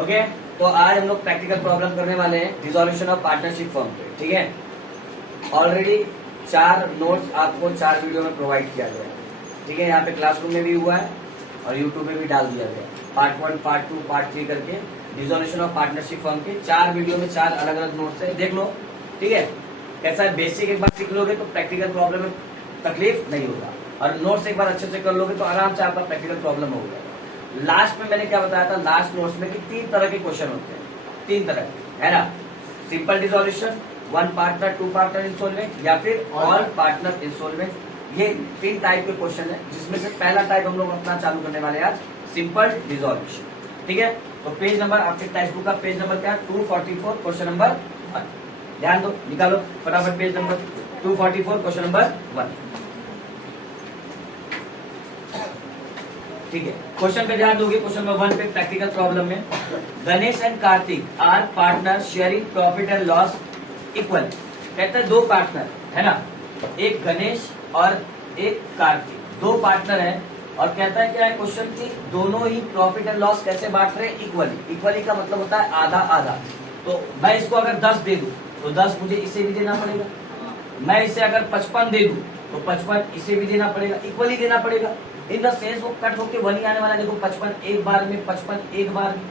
Okay, तो आज हम लोग प्रैक्टिकल प्रॉब्लम करने वाले हैं रिजोल्यूशन ऑफ पार्टनरशिप फॉर्म पे। ठीक है, ऑलरेडी 4 नोट्स आपको 4 वीडियो में प्रोवाइड किया गया है। ठीक है, यहाँ पे क्लासरूम में भी हुआ है और यूट्यूब में भी डाल दिया गया है। पार्ट 1, पार्ट 2, पार्ट 3 करके रिजोल्यूशन ऑफ पार्टनरशिप फॉर्म के 4 वीडियो में 4 अलग अलग नोट्स है, देख लो। ठीक है, कैसा है, बेसिक एक बार सीख लोगे तो प्रैक्टिकल प्रॉब्लम में तकलीफ नहीं होगा, और नोट्स एक बार अच्छे से कर लोगे तो आराम से आपका प्रैक्टिकल प्रॉब्लम हो जाएगा। लास्ट में मैंने क्या बताया था, लास्ट नोट्स में कि 3 तरह के क्वेश्चन होते हैं, 3 तरह है ना। Simple dissolution, 1 partner 2 partner insolvent, या फिर ऑल पार्टनर इंसॉल्वेंट। ये 3 टाइप के क्वेश्चन है, जिसमें से पहला टाइप हम लोग अपना चालू करने वाले हैं आज, सिंपल डिसोल्यूशन। ठीक है, तो पेज नंबर आपके टेक्स्ट बुक का पेज नंबर क्या है, 244, क्वेश्चन नंबर 1। ध्यान दो, निकालो फटाफट पेज नंबर 244, क्वेश्चन नंबर 1। ठीक है, क्वेश्चन पे ध्यान दोगे। क्वेश्चन नंबर 1 पे प्रैक्टिकल प्रॉब्लम में, Ganesh and Kartik are partner sharing profit and loss equal. कहता है 2 पार्टनर है ना, एक गणेश और एक कार्तिक, 2 पार्टनर है, और कहता है क्या है क्वेश्चन की, दोनों ही प्रॉफिट एंड लॉस कैसे बांट रहे हैं, इक्वली। इक्वली का मतलब होता है आधा आधा। तो मैं इसको अगर 10 दे दूं तो 10 मुझे इसे भी देना पड़ेगा। मैं इसे अगर 55 दे दूं तो 55 इसे भी देना पड़ेगा, इक्वली देना पड़ेगा। इन द सेंस वो कट होके 1 ही आने वाला। देखो 55 एक बार में, 55 एक बार में,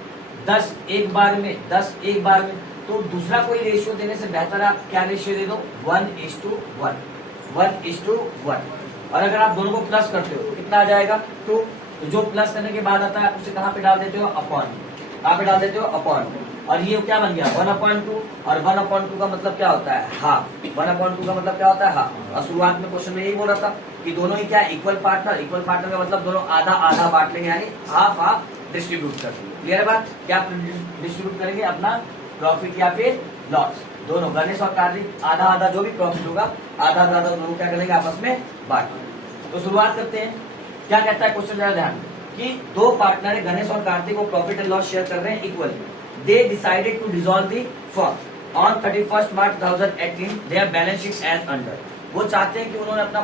10 एक बार में, 10 एक बार में। तो दूसरा कोई रेशियो देने से बेहतर आप क्या रेशियो दे दो, 1:1, 1:1। और अगर आप दोनों को प्लस करते हो तो कितना आ जाएगा, 2। तो जो प्लस करने के बाद आता है आप उसे कहाँ पे डाल देते हो, अपॉन। कहाँ पे डाल देते हो, अपॉन। और ये क्या बन गया, 1/2। और 1/2 का मतलब क्या होता है, हाफ। 1/2 का मतलब क्या होता है, हाफ। और शुरुआत में क्वेश्चन में यही बोला था कि दोनों ही क्या इक्वल पार्टनर। इक्वल पार्टनर का मतलब दोनों आधा आधा बांट लेंगे, यानी हाफ हाफ डिस्ट्रीब्यूट कर देंगे। क्लियर बात, क्या डिस्ट्रीब्यूट करेंगे, अपना प्रॉफिट या फिर लॉस। दोनों गणेश और कार्तिक आधा आधा जो भी प्रॉफिट होगा, आधा आधा दोनों क्या करेंगे, आपस में बांट। तो शुरुआत करते हैं। क्या कहता है क्वेश्चन, जरा ध्यान कि 2 पार्टनर है, गणेश और कार्तिक, को प्रॉफिट एंड लॉस शेयर कर रहे हैं equally. They decided to dissolve the firm on 31st March 2018. Their balance sheet as under. वो चाहते हैं कि उन्होंने अपना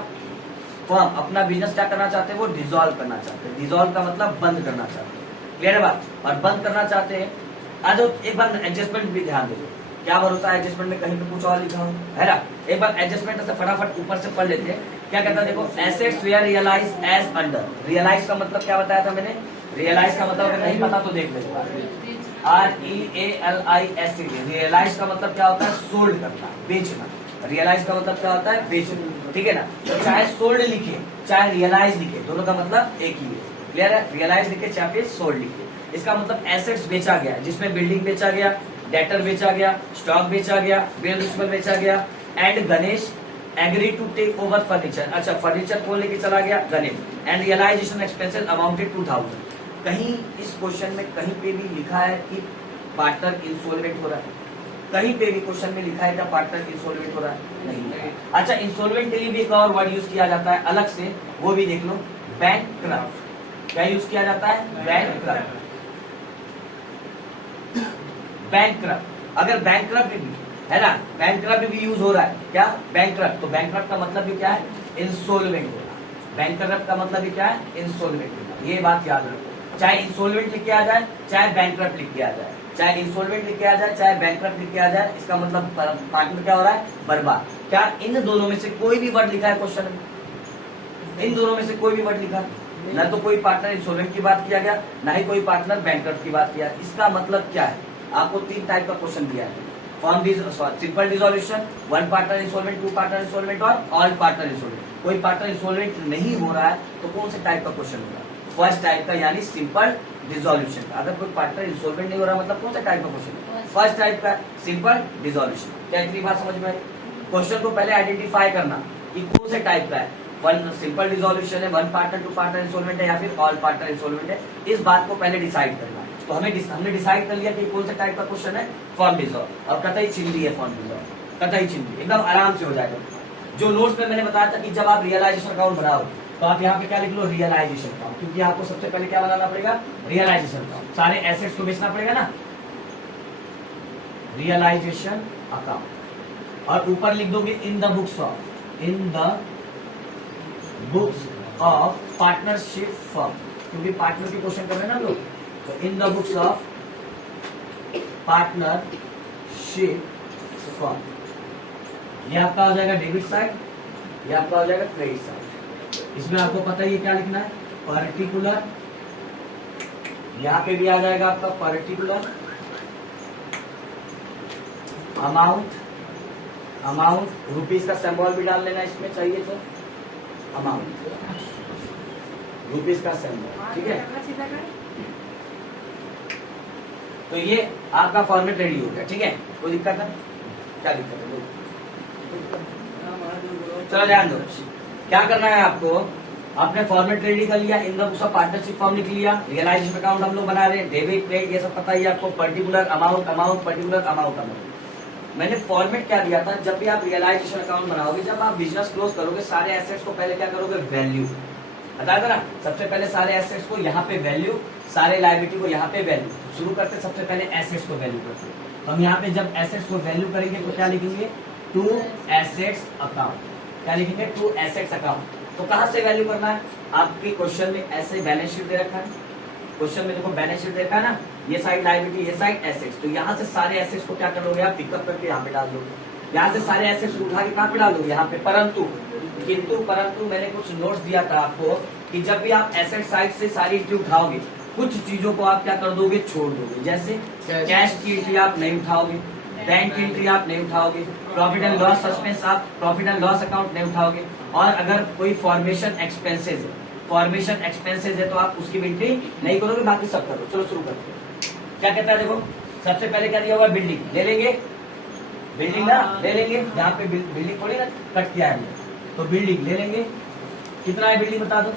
फर्म, अपना बिजनेस क्या करना चाहते हैं, वो डिसॉल्व करना चाहते हैं। डिसॉल्व का मतलब बंद करना चाहते हैं। क्लियर है बात, और बंद करना चाहते हैं। आज एक बार एडजस्टमेंट भी ध्यान दो, क्या भरोसा है एडजस्टमेंट में कहीं पे कुछ और लिखा हो, है ना। एक बार एडजस्टमेंट से फटाफट ऊपर से पढ़ लेते हैं। क्या कहता है, देखो, assets were realise as under. Realise का मतलब क्या बताया था मैंने, रियलाइज का मतलब अगर नहीं पता तो देख लेगा, REALISE। रियलाइज का मतलब क्या होता है, सोल्ड करना, बेचना। रियलाइज का मतलब क्या होता है, बेचना। ठीक है ना, तो चाहे सोल्ड लिखे चाहे रियलाइज लिखे, दोनों का मतलब एक ही है। क्लियर है, रियलाइज लिखे चाहे फिर सोल्ड लिखे। इसका मतलब एसेट्स बेचा गया, जिसमें बिल्डिंग बेचा गया, डेटर बेचा गया, स्टॉक बेचा गया, बिल रिसीवेबल बेचा गया। And Ganesh agree to take over furniture. अच्छा, फर्नीचर कौन लेके चला गया, Ganesh. And realisation expenses amounted 2000। कहीं इस क्वेश्चन में कहीं पे भी लिखा है कि पार्टनर इंसॉल्वेंट हो रहा है, कहीं पे भी क्वेश्चन में लिखा है क्या पार्टनर इंसॉल्वेंट हो रहा है, नहीं। अच्छा, इंसॉल्वेंट के लिए भी एक और वर्ड यूज किया जाता है अलग से, वो भी देख लो, बैंकक्रप्ट। क्या यूज किया जाता है, बैंकक्रप्ट। बैंकक्रप्ट, अगर बैंकक्रप्ट भी है ना, बैंकक्रप्ट भी यूज हो रहा है, क्या, बैंकक्रप्ट। तो बैंकक्रप्ट का मतलब भी क्या है, इंसॉल्वेंट हो रहा है। बैंकक्रप्ट का मतलब भी क्या है, इंसॉल्वेंट हो रहा है। ये बात याद रखो, चाहे इंसॉल्वेंट लिख के आ जाए चाहे बैंकक्रप्ट लिख के आ जाए, चाहे इंसॉल्वेंट लिख के आ जाए चाहे बैंकक्रप्ट लिख के आ जाए, इसका मतलब पार्टनर क्या हो रहा है, बर्बाद। क्या इन दोनों में से कोई भी वर्ड लिखा है क्वेश्चन में, इन दोनों में से कोई भी वर्ड लिखा है, न तो कोई पार्टनर इंसॉल्वेंट की बात किया गया, ना ही कोई पार्टनर बैंकक्रप्ट की बात किया। इसका मतलब क्या है, आपको 3 टाइप का क्वेश्चन दिया है। Form simple dissolution, 1 partner insolvent, 2 partner insolvent और ऑल पार्टनर इंसॉल्वेंट। कोई पार्टनर इंसॉल्वेंट नहीं हो रहा है तो कौन से टाइप का क्वेश्चन होगा, फर्स्ट टाइप का, यानी सिंपल डिसोल्यूशन। अगर कोई पार्टनर इंसॉल्वेंट नहीं हो रहा मतलब कौन सा टाइप का क्वेश्चन, फर्स्ट टाइप का, सिंपल डिसोल्यूशन। क्या इतनी बात समझ में आई। क्वेश्चन को पहले आइडेंटिफाई करना कि कौन से टाइप का है, 1 सिंपल डिसोल्यूशन है, 1 पार्टनर 2 पार्टनर इंसॉल्वेंट है, या फिर ऑल पार्टनर इंसॉल्वेंट है। इस बात को पहले डिसाइड करना है। तो हमने डिसाइड कर लिया कि कौन सा टाइप का क्वेश्चन है, फॉर्म डिसॉल्व। और कतई चिंदी है फॉर्म डिसॉल्व, कतई चिंदी, एकदम आराम से हो जाएगा। जो नोट्स में मैंने बताया था कि जब आप रियलाइजेशन अकाउंट बनाओ तो आप यहाँ पे क्या लिख लो, रियलाइजेशन अकाउंट, क्योंकि आपको सबसे पहले क्या बनाना पड़ेगा, रियलाइजेशन अकाउंट। सारे एसेट्स को बेचना पड़ेगा ना, रियलाइजेशन अकाउंट। और ऊपर लिख दोगे in the books of partnership firm, क्योंकि पार्टनर की क्वेश्चन कर रहे हैं ना लोग, तो in the books of partnership firm, ये आपका हो जाएगा डेबिट साइड, ये आपका हो जाएगा क्रेडिट साइड। इसमें आपको पता ही है क्या लिखना है, पर्टिकुलर, यहाँ पे भी आ जाएगा आपका पर्टिकुलर अमाउंट, अमाउंट रुपीज का सिंबल भी डाल लेना इसमें चाहिए तो, अमाउंट रुपीज का सिंबल, ठीक है। तो ये आपका फॉर्मेट रेडी हो गया, ठीक है। कोई दिक्कत है, क्या दिक्कत है? चलो ध्यान दो, क्या करना है आपको, आपने फॉर्मेट रेडी कर लिया, इन सब पार्टनरशिप फॉर्म लिख लिया, रियलाइजेशन अकाउंट हम लोग बना रहे हैं, डेबिट क्रेडिट ये सब पता ही है आपको, particular amount, amount particular amount, amount. मैंने फॉर्मेट क्या दिया था, जब भी आप रियलाइजेशन अकाउंट बनाओगे, जब आप बिजनेस क्लोज करोगे, सारे एसेट्स को पहले क्या करोगे, वैल्यू बताया था ना। सबसे पहले सारे एसेट्स को यहाँ पे वैल्यू, सारे लायबिलिटी को यहाँ पे वैल्यू। शुरू करते सबसे पहले एसेट्स को वैल्यू करते, तो हम यहाँ पे जब एसेट्स को वैल्यू करेंगे तो क्या लिखेंगे, टू एसेट्स अकाउंट, क्या लिखेंगे, टू एसेट्स अकाउंट। तो कहाँ से वैल्यू करना है, आपके क्वेश्चन में ऐसे बैलेंस शीट दे रखा है, क्वेश्चन में देखो बैलेंस शीट देखा है ना, ये साइड लायबिलिटी, ये साइड एसेट्स, तो यहाँ से सारे एसेट्स को क्या करोगे आप, पिकअप करके यहाँ पे डाल दोगे, यहाँ से सारे एसेट्स उठा के कहाँ पे डाल दोगे, यहाँ पे। परंतु मैंने कुछ नोट्स दिया था आपको कि जब भी आप एसेट साइड से सारी एंट्री उठाओगे, कुछ चीजों को आप क्या कर दोगे, छोड़ दोगे। जैसे कैश की एंट्री आप नहीं उठाओगे, बैंक की एंट्री आप नहीं उठाओगे, प्रॉफिट एंड लॉस सस्पेंस आप प्रॉफिट एंड लॉस अकाउंट नहीं उठाओगे, और अगर कोई फॉर्मेशन एक्सपेंसेस है तो आप उसकी भी एंट्री नहीं करोगे, बाकी सब करो। चलो शुरू करते हैं। क्या कहता है देखो, सबसे पहले क्या दिया हुआ, बिल्डिंग ले लेंगे, बिल्डिंग ना ले लेंगे, यहाँ पे बिल्डिंग थोड़ी ना कट किया है, तो बिल्डिंग ले लेंगे। कितना है बिल्डिंग बता दो,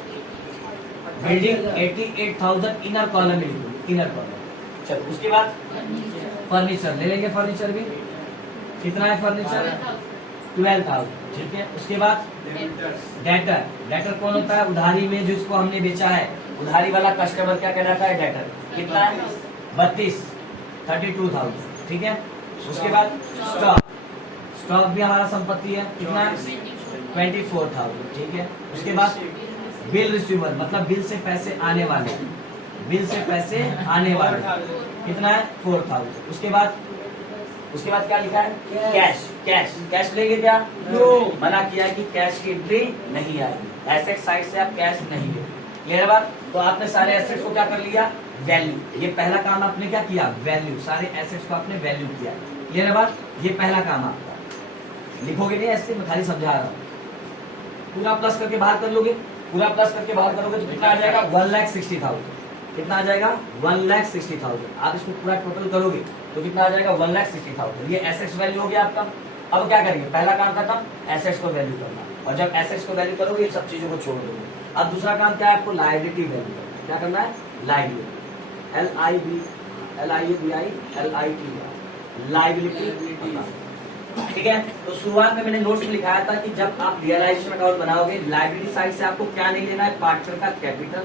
बिल्डिंग 88,000 इनर कॉलम में लिखो, इनर कॉलम। चलो उसके बाद फर्नीचर ले लेंगे, फर्नीचर भी कितना है, फर्नीचर 12,000, ठीक है। उसके बाद डेटर, डेटर कौन होता है, उधारी में जिसको हमने बेचा है, उधारी वाला कस्टमर क्या कहलाता है, डेटर। कितना है, 32,000, ठीक है। उसके बाद स्टॉक, स्टॉक भी हमारा संपत्ति है, कितना है, 24,000, ठीक है। उसके बाद बिल रिसीवर, मतलब बिल से पैसे आने वाले, बिल से पैसे आने वाले, कितना है, 4,000। उसके बाद क्या लिखा है, कैश, कैश लेंगे क्या, मना किया है कि कैश की एंट्री नहीं आएगी, एसेट साइड से आप कैश नहीं ले। क्लियर बात, तो आपने सारे एसेट्स को क्या कर लिया, वैल्यू। ये पहला काम आपने क्या किया, वैल्यू, सारे एसेट्स को आपने वैल्यू किया। क्लियर बात, ये पहला काम आपका। लिखोगे नहीं ऐसे, मैं खाली समझा रहा हूँ। पूरा प्लस करके बाहर कर लोगे, पूरा प्लस करके बाहर करोगे तो कितना आ जाएगा, 1,60,000। कितना आ जाएगा, 1,60,000। आप इसको पूरा टोटल करोगे तो कितना आ जाएगा, 1,60,000। ये एसेट्स वैल्यू हो गया आपका। अब क्या करेंगे, पहला काम खत्म, एसेट्स को वैल्यू करना, और जब एसेट्स को वैल्यू करोगे ये सब चीजों को छोड़ दोगे। अब दूसरा काम क्या है, आपको लायबिलिटी वैल्यू करना। क्या करना है, लायबिलिटी, लायबिलिटी, ठीक है। तो शुरुआत में मैंने नोट्स में लिखाया था कि जब आप रियलाइजेशन अकाउंट बनाओगे, लायबिलिटी साइड से आपको क्या नहीं लेना है, पार्टनर का कैपिटल,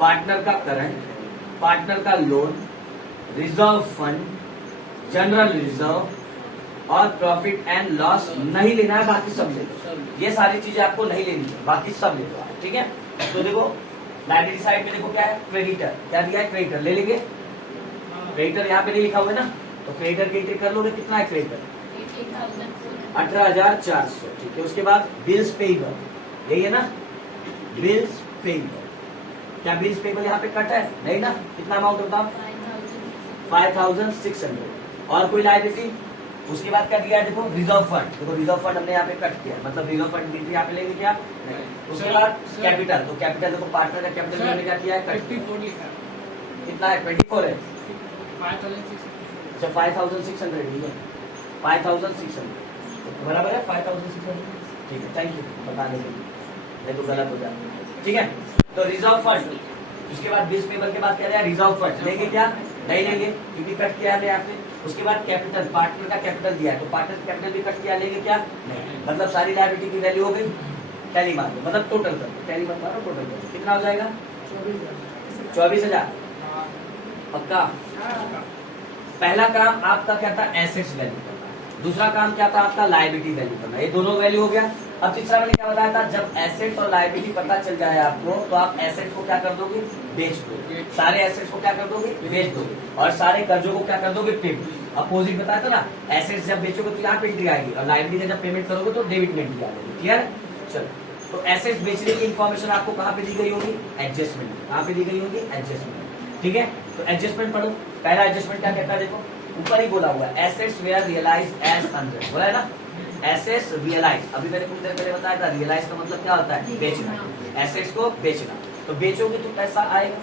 पार्टनर का करंट, पार्टनर का loan, reserve fund, general reserve और प्रॉफिट एंड लॉस नहीं लेना है, बाकी सब ले लो। ये सारी चीजें आपको नहीं लेनी है, बाकी सब ले लो, ठीक है। तो देखो लायबिलिटी साइड में देखो क्या है, क्रेडिटर, क्या दिया है, क्रेडिटर ले लेंगे। क्रेडिटर यहाँ पे नहीं लिखा हुआ है ना, तो क्रेडिटर की एंट्री कर लोगे, कितना है क्रेडिटर, 18,400, ठीक है। उसके बाद बिल्स पेबल, यही है ना, बिल्स पेबल। क्या बिल्स पेबल यहाँ पे कट है, नहीं ना, कितना अमाउंट होता, 5,600। और कोई लायबिलिटी, उसके बाद क्या दिया है, देखो रिजर्व फंड, देखो रिजर्व फंड हमने यहाँ पे कट किया, मतलब रिजर्व फंड की यहाँ पे लेंगे क्या, उसके बाद कैपिटल, तो कैपिटल देखो पार्टनर का कैपिटल हमने क्या किया है, 24 लिखा है, कितना है, 24 है, 5,600 ही है, 5,600 बराबर है, 5,600, ठीक है। थैंक यू बताने के लिए, नहीं तो गलत हो जाता, ठीक है। तो रिजर्व फंड, उसके बाद बिल्स पेबल के बाद क्या है, रिजर्व फंड लेंगे क्या, नहीं लेंगे क्योंकि कट किया है यहाँ पे। उसके बाद कैपिटल, पार्टनर का कैपिटल दिया है तो पार्टनर कैपिटल भी कट किया, लेंगे क्या, नहीं, मतलब सारी लायबिलिटी की वैल्यू हो गई। टैली मार दो, मतलब टोटल कर दो, टैली मत मारो, टोटल कर दो, कितना हो जाएगा, 24,000 पक्का। पहला काम आपका क्या था, एसेट्स वैल्यू करना, दूसरा काम क्या था आपका, लायबिलिटी वैल्यू करना। ये दोनों वैल्यू हो गया। अब तीसरा मैंने क्या बताया था, जब एसेट्स और लायबिलिटी पता चल जाए आपको तो आप एसेट्स को क्या कर दोगे, बेच दो, सारे एसेट्स को क्या कर दोगे, बेच दो, और सारे कर्जों को क्या कर दोगे, पेमेंट। अपोजिट बताया था ना, एसेट्स जब बेचोगे तो यहाँ पे एंट्री आएगी और लायबिलिटी जब पेमेंट करोगे तो डेबिट में एंट्री आएगी। क्लियर? चलो, तो एसेट्स बेचने की इन्फॉर्मेशन आपको कहाँ पे दी गई होगी, एडजस्टमेंट। कहाँ पे दी गई होगी, एडजस्टमेंट। ठीक है, तो एडजस्टमेंट पढ़ो। पहला एडजस्टमेंट क्या कहता है, देखो ऊपर ही बोला हुआ है, एसेट्स वेयर रियलाइज एज 100, बोला है ना, एसेट्स रियलाइज। अभी मैंने कुछ देर पहले बताया था, रियलाइज का मतलब क्या होता है, बेचना, एसेट्स को बेचना। तो बेचोगे तो पैसा आएगा,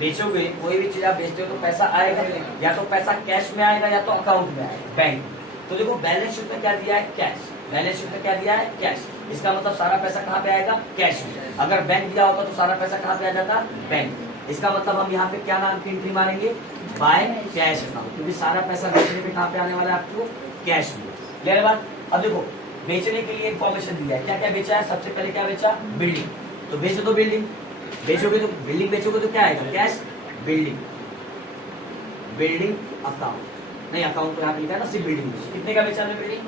बेचोगे कोई भी चीज आप बेचते हो तो पैसा आएगा, या तो पैसा कैश में आएगा या तो अकाउंट में आएगा, बैंक। तो देखो बैलेंस शीट में क्या दिया है, कैश। बैलेंस शीट में क्या दिया है, कैश। इसका मतलब सारा पैसा कहाँ पे आएगा, कैश में। अगर बैंक दिया होता तो सारा पैसा कहाँ पे आ जाता, बैंक। इसका मतलब हम यहाँ पे क्या नाम की एंट्री मारेंगे, बाय कैश अकाउंट, क्योंकि सारा पैसा बेचने पे कहाँ पे आने वाला है आपको, कैश में। क्लियर बात? अब देखो बेचने के लिए इन्फॉर्मेशन दिया है, क्या क्या बेचा है, सबसे पहले क्या बेचा, बिल्डिंग। तो बेचो तो बिल्डिंग, बेचोगे तो बिल्डिंग, बेचोगे तो क्या आएगा, कैश, बिल्डिंग, बिल्डिंग अकाउंट। नहीं, अकाउंट तो यहाँ पे लिखा है ना, सिर्फ बिल्डिंग। कितने का बेचा हमने बिल्डिंग,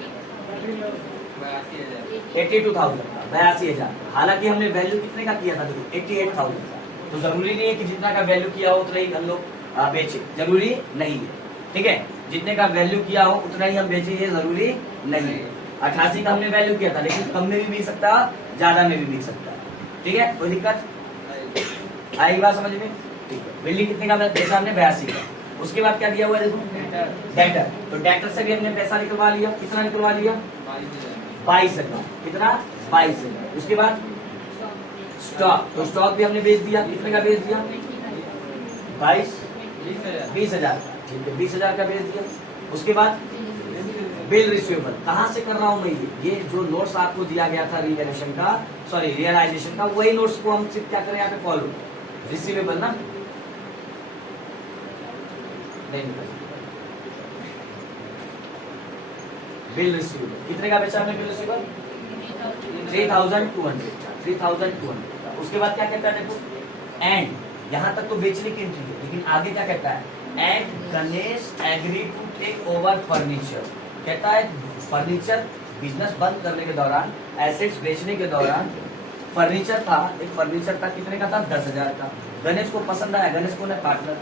82,000 का, 82,000। हालांकि हमने वैल्यू कितने का किया था, देखो 88,000 का। तो जरूरी नहीं है कि जितना का वैल्यू किया हो उतना ही हम लोग बेचे, जरूरी नहीं है। ठीक है, जितने का वैल्यू किया हो उतना ही हम बेचे, ये जरूरी नहीं है। 88 का हमने वैल्यू किया था, लेकिन कम में भी मिल सकता, ज्यादा में भी मिल सकता। ठीक है, कोई दिक्कत आई बात समझ में? ठीक है, बिल्डिंग कितने का बेचा हमने, 82 का। उसके बाद क्या दिया हुआ है, देखो डेटर। तो डेटर से भी हमने पैसा निकलवा लिया, कितना निकलवा लिया, 22,000। कितना, 22,000। उसके बाद स्टॉक, तो स्टॉक भी हमने बेच दिया, कितने का बेच दिया, 20,000 का। ठीक है, 20,000 का बेच दिया। उसके बाद बिल रिसीवेबल, कहाँ से कर रहा हूँ मैं, ये जो नोट्स आपको दिया गया था रिवैल्यूएशन का, सॉरी रियलाइजेशन का, वही नोट्स को हम सिर्फ क्या करें यहाँ पे, फॉलो। रिसीवेबल ना, नहीं निकल, बिल रिसीवेबल कितने का बेचा हमने, बिल रिसीवेबल 3,200। उसके बाद क्या कहता है, देखो एंड, यहाँ तक तो बेचने की एंट्री है, लेकिन आगे क्या कहता है, and Ganesh agree to take over furniture. कहता है फर्नीचर, बिजनेस बंद करने के दौरान, एसेट्स बेचने के दौरान फर्नीचर था, एक फर्नीचर था, कितने का था, 10,000 का। गणेश को पसंद आया, गणेश को ने पार्टनर,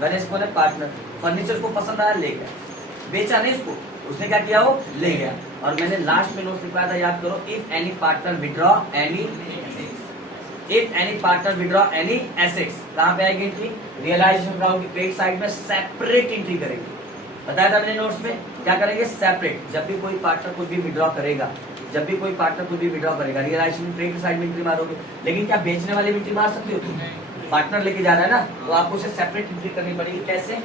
गणेश को ने पार्टनर, फर्नीचर को पसंद आया, ले गया, बेचा नहीं इसको, उसने क्या किया, वो ले गया। और मैंने लास्ट में नोट लिखा था, याद करो, if any partner withdraw any, if any partner withdraw any assets, कहाँ पे आएगी एंट्री, रियलाइजेशन अकाउंट की क्रेडिट साइड में सेपरेट एंट्री करेंगे। बताया था मैंने नोट्स में, क्या करेंगे, सेपरेट। जब भी कोई पार्टनर कुछ भी विड्रॉ करेगा, जब भी कोई पार्टनर कुछ भी विड्रॉ करेगा, रियलाइजेशन क्रेडिट साइड में एंट्री मारोगे। लेकिन क्या बेचने वाले भी एंट्री मार सकते हो, पार्टनर लेके जा रहा है ना, तो आपको उसे सेपरेट एंट्री करनी पड़ेगी। कैसे,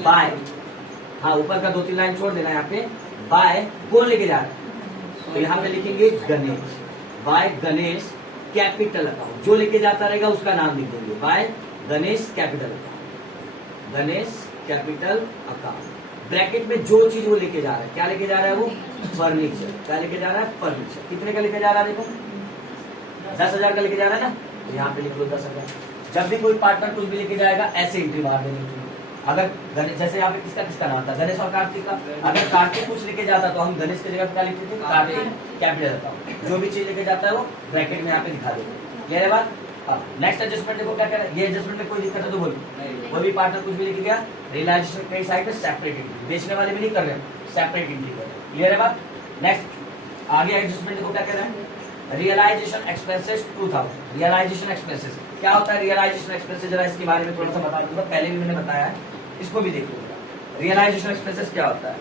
बाय, हाँ ऊपर का 2-3 लाइन छोड़ देना, यहाँ पे बाय कौन लेके जा रहा है, तो यहाँ पे लिखेंगे Ganesh, by Ganesh capital account. जो लेके जाता रहेगा उसका नाम लिख देंगे, by Ganesh capital account, Ganesh capital account. Bracket में जो चीज वो लेके जा रहा है, क्या लेके जा रहा है वो, फर्नीचर। क्या लेके जा रहा है, फर्नीचर। कितने का लेके जा रहा है, देखो 10,000 का लेके जा रहा है ना, तो यहाँ पे लिख लो 10,000। जब भी कोई पार्टनर कुछ भी लेके जाएगा, ऐसे एंट्री मार देनी चाहिए। अगर गणेश, जैसे यहाँ पे किसका किसका नाम था, गणेश और कार्तिक का, अगर कार्तिक कुछ लेके जाता तो हम गणेश की जगह क्या लिखते थे, कार्तिक कैपिटल अकाउंट। जो भी चीज लेके जाता है वो ब्रैकेट में यहाँ पे दिखा देते। क्लियर है बात? नेक्स्ट एडजस्टमेंट देखो क्या कह रहा है, ये एडजस्टमेंट में कोई दिक्कत है तो बोलो, कोई भी पार्टनर कुछ भी लेके गया, रियलाइजेशन क्रेडिट साइड पे सेपरेट एंट्री, बेचने वाले भी नहीं कर रहे हैं, सेपरेट एंट्री कर रहे हैं। क्लियर है बात? नेक्स्ट आगे एडजस्टमेंट देखो क्या कह रहा है, रियलाइजेशन एक्सपेंसेस 2,000। रियलाइजेशन एक्सपेंसेस क्या होता है, रियलाइजेशन एक्सपेंसेस जरा इसके बारे में थोड़ा सा बता दूंगा, पहले भी मैंने बताया है, इसको भी देख लीजिएगा। रियलाइजेशन एक्सपेंसेस क्या होता है,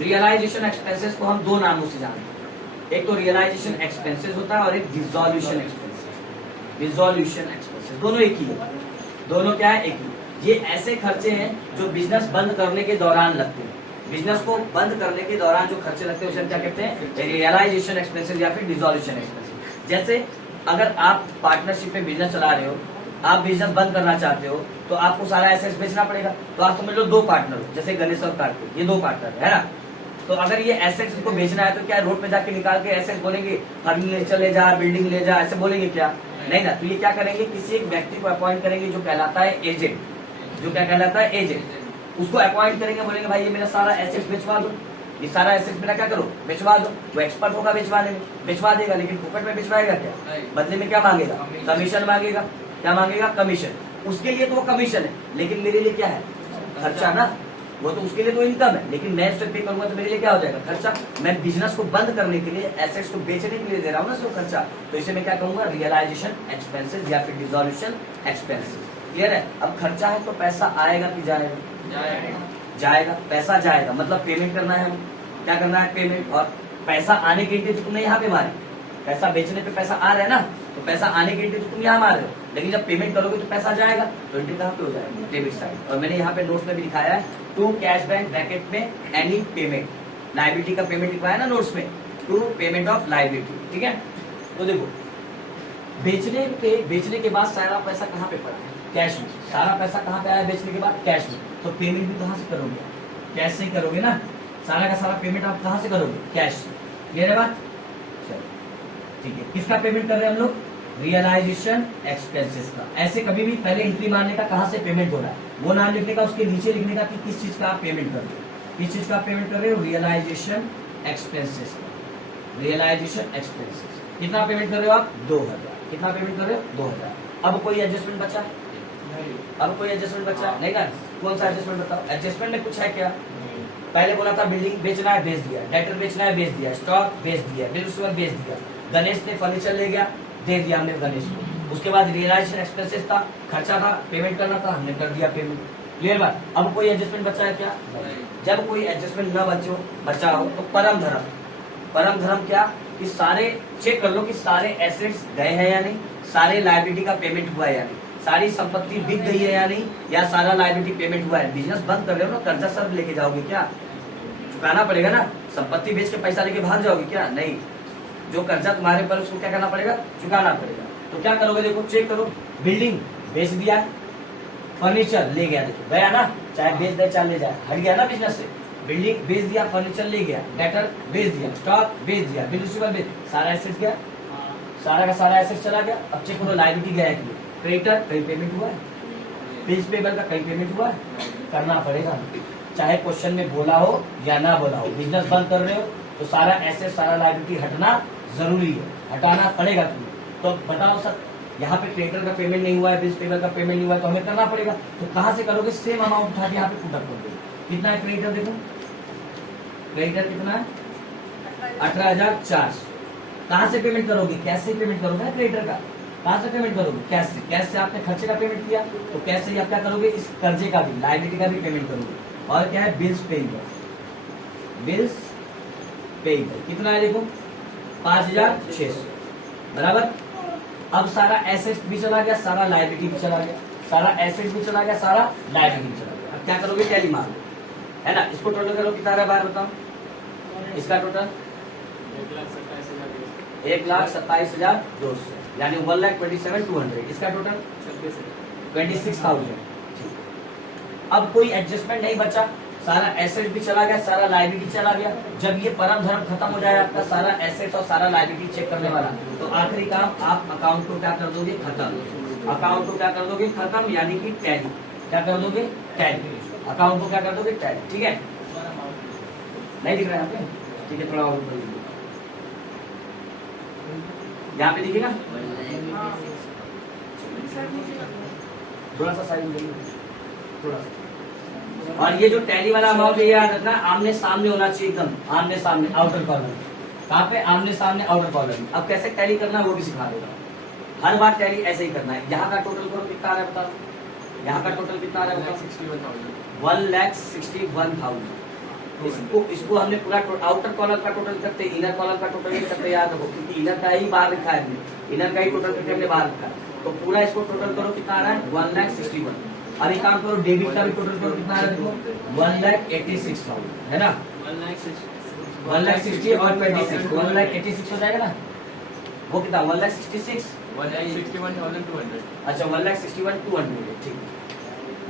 रियलाइजेशन एक्सपेंसेस को हम दो नामों से जानते हैं, एक तो रियलाइजेशन एक्सपेंसेस होता है और एक डिसोल्यूशन एक्सपेंसेस। डिसोल्यूशन एक्सपेंसेस दोनों एक ही है, दोनों क्या है, एक ही। ये ऐसे खर्चे हैं जो बिजनेस बंद करने के दौरान लगते हैं, बिजनेस को बंद करने के दौरान जो खर्चे लगते हैं उसे क्या कहते हैं, रियलाइजेशन एक्सपेंसेस या फिर डिसोल्यूशन एक्सपेंसेस। जैसे अगर आप पार्टनरशिप में बिजनेस चला रहे हो, आप बिजनेस बंद करना चाहते हो, तो आपको सारा एसेट्स बेचना पड़ेगा। तो आप समझ लो दो पार्टनर हो, जैसे गणेश और कार्तिक, ये दो पार्टनर है ना। तो अगर ये एसेट्स को बेचना है तो क्या रोड पे जाके निकाल के एसेट्स बोलेंगे फर्नीचर ले जा, बिल्डिंग ले जा, ऐसे बोलेंगे क्या, नहीं ना। तो ये क्या करेंगे, किसी एक व्यक्ति को अपॉइंट करेंगे जो कहलाता है एजेंट, जो क्या कहलाता है एजेंट, उसको अपॉइंट करेंगे, बोलेंगे भाई ये मेरा सारा एसेट्स बेचवा दो। ये सारा एसेट मेरा क्या करो, बेचवा दो। वो एक्सपर्ट होगा बेचवाने में, बेचवा देगा, लेकिन फुकट में बेचवाएगा क्या? बदले में क्या मांगेगा? कमीशन मांगेगा। क्या मांगेगा? कमीशन। उसके लिए तो वो कमीशन है, लेकिन मेरे लिए क्या है? खर्चा ना। वो तो उसके लिए तो इनकम है, लेकिन मैं इससे पे करूंगा तो मेरे लिए क्या हो जाएगा? खर्चा। मैं बिजनेस को बंद करने के लिए, एसेट्स को बेचने के लिए दे रहा हूँ ना सिर्फ खर्चा, तो इसे मैं क्या कहूंगा? रियलाइजेशन एक्सपेंसेस या फिर डिसोल्यूशन एक्सपेंसेस। क्लियर है? अब खर्चा है तो पैसा आएगा कि जाएगा? जाएगा। पैसा जाएगा मतलब पेमेंट करना है, हमें क्या करना है? पेमेंट। और पैसा आने के लिए तुमने यहाँ पे मारे, पैसा बेचने पे पैसा आ रहा है ना, तो पैसा आने के लिए तुम यहाँ मार रहे हो, लेकिन जब पेमेंट करोगे तो पैसा जाएगा, तो एंट्री कहाँ पे हो जाएगा? Debit side. और मैंने यहाँ पे नोट्स में भी दिखाया है, टू कैश बैंक ब्रैकेट में एनी पेमेंट, लाइबिलिटी का पेमेंट लिखवाया ना नोट्स में, टू पेमेंट ऑफ लाइबिलिटी। ठीक है, तो देखो बेचने के बाद सारा पैसा कहाँ पे पड़ा है? कैश में। सारा पैसा कहाँ पे आया बेचने के बाद? कैश में। तो पेमेंट भी कहाँ से करोगे? कैश से ही करोगे ना। सारा का सारा पेमेंट आप कहाँ से करोगे? कैश से। क्लियर है बात? चलो ठीक है, किसका पेमेंट कर रहे हैं हम लोग? रियलाइजेशन एक्सपेंसेस का। ऐसे कभी भी पहले एंट्री मारने का कहाँ से पेमेंट हो रहा है वो नाम लिखने का, उसके नीचे लिखने का कि किस चीज का आप पेमेंट कर रहे हो। किस चीज का आप पेमेंट कर रहे हो? रियलाइजेशन एक्सपेंसेस का। रियलाइजेशन एक्सपेंसेस कितना पेमेंट कर रहे हो आप? 2000। कितना पेमेंट कर रहे हो? 2000। अब कोई एडजस्टमेंट बचा? अब कोई एडजस्टमेंट बचा नहीं ना। कौन सा एडजस्टमेंट बताओ? एडजस्टमेंट में कुछ है क्या? पहले बोला था बिल्डिंग बेचना है, बेच दिया। डेटर बेचना है, बेच दिया। स्टॉक बेच दिया, बिल उस वक्त बेच दिया। गणेश ने फर्नीचर ले गया, दे दिया हमने गणेश को। उसके बाद रियलाइजेशन एक्सपेंसेस था, खर्चा था, पेमेंट करना था, हमने कर दिया पेमेंट। क्लियर बात? अब कोई एडजस्टमेंट बचा है क्या? जब कोई एडजस्टमेंट न बचा हो तो परम धर्म। परम धर्म क्या? कि सारे चेक कर लो कि सारे एसेट्स गए हैं या नहीं, सारे लायबिलिटी का पेमेंट हुआ है या नहीं, सारी संपत्ति बिक गई है या नहीं, या सारा लायबिलिटी पेमेंट हुआ है। बिजनेस बंद कर रहे हो ना, कर्जा सब लेके जाओगे क्या? चुकाना पड़ेगा ना। संपत्ति बेच के पैसा लेके भाग जाओगे क्या? नहीं। जो कर्जा तुम्हारे पर उसको क्या करना पड़ेगा? चुकाना पड़ेगा। तो क्या करोगे? देखो चेक करो, बिल्डिंग बेच दिया, फर्नीचर ले गया, देखो गया ना, चाहे बेच दे चाहे ले जाए, हट गया ना बिजनेस से। बिल्डिंग बेच दिया, फर्नीचर ले गया, डेटर बेच दिया, स्टॉक बेच दिया, बिल रिसीवर बेच, सारा एसेट गया, सारा का सारा एसेट चला गया। अब चेक करो लायबिलिटी गया है कि क्रेडिटर कहीं पेमेंट हुआ है, बिल्स पेबल का कहीं पेमेंट हुआ है, करना पड़ेगा। चाहे क्वेश्चन में बोला हो या ना बोला हो, बिजनेस बंद कर रहे हो तो सारा एसेट सारा लायबिलिटी हटना जरूरी है, हटाना पड़ेगा तुम्हें। तो बताओ सर, यहाँ पे क्रेडिटर का पेमेंट नहीं हुआ है, बिल्स पेबल का पेमेंट नहीं हुआ है, तो हमें करना पड़ेगा। तो कहाँ से करोगे? सेम अमाउंट उठा के यहाँ पे पुट अप कर दो। कितना है क्रेडिटर? देखो क्रेडिटर कितना है? 18,400। कहाँ से पेमेंट करोगे? कैश से पेमेंट करोगे ना क्रेडिटर का। कहाँ से पेमेंट करोगे? कैश से। कैश से आपने खर्चे का पेमेंट किया तो कैश से आप क्या करोगे? इस कर्जे का भी, लायबिलिटी का भी पेमेंट करोगे। और क्या है? Bills payable. बिल्स पेबल कितना है? देखो 5,600 बराबर। अब सारा एसेट भी चला गया, सारा लायबिलिटी भी चला गया, सारा एसेट भी चला गया, सारा लायबिलिटी भी चला गया। अब क्या करोगे? टैली मारो, है ना। इसको टोटल करो, कितना रहा बाहर बताओ? इसका टोटल 1,27,200 यानी 1,27,200। इसका टोटल 26,000। अब कोई एडजस्टमेंट नहीं बचा, सारा एसेट भी चला गया, सारा लायबिलिटी चला गया। जब ये परम धर्म खत्म हो जाए आपका, सारा एसेट और सारा लायबिलिटी चेक करने वाला, तो आखिरी काम आप अकाउंट को क्या कर दोगे? खत्म। अकाउंट को क्या कर दोगे? खत्म, यानी कि टैली। क्या कर दोगे? टैली। अकाउंट को क्या कर दोगे? टैली। ठीक है, नहीं दिख रहा है यहाँ पे? ठीक है, थोड़ा और ऊपर लिखिए। यहाँ पे दिखेगा, थोड़ा सा साइड में, थोड़ा सा। और ये जो टैली वाला अमाउंट ये याद रखना, आमने सामने होना चाहिए, एकदम आमने सामने, आउटर कॉर्नर। कहाँ पे? आमने सामने, आउटर कॉर्नर। अब कैसे टैली करना है वो भी सिखा देगा। हर बार टैली ऐसे ही करना है। यहाँ का टोटल करो, कितना आ रहा है बताओ? यहाँ का टोटल कितना आ रहा है? 1,61,000। इसको हमने पूरा आउटर कॉलर का टोटल करते, इनर कॉलर का टोटल नहीं करते, याद रखो, क्योंकि इनर का ही बाहर लिखा है, इनर का ही टोटल करके हमने बाहर लिखा है। तो पूरा इसको टोटल करो, कितना आ रहा है? 1,61,000। और एक काम करो, डेबिट का भी टोटल करो, कितना आ रहा है? देखो 1,86,000, है ना। 1,60,000 और 26, 1,86,000 हो जाएगा ना। वो कितना? 1,66,000, 1,61,200। अच्छा 1,61,200। ठीक है,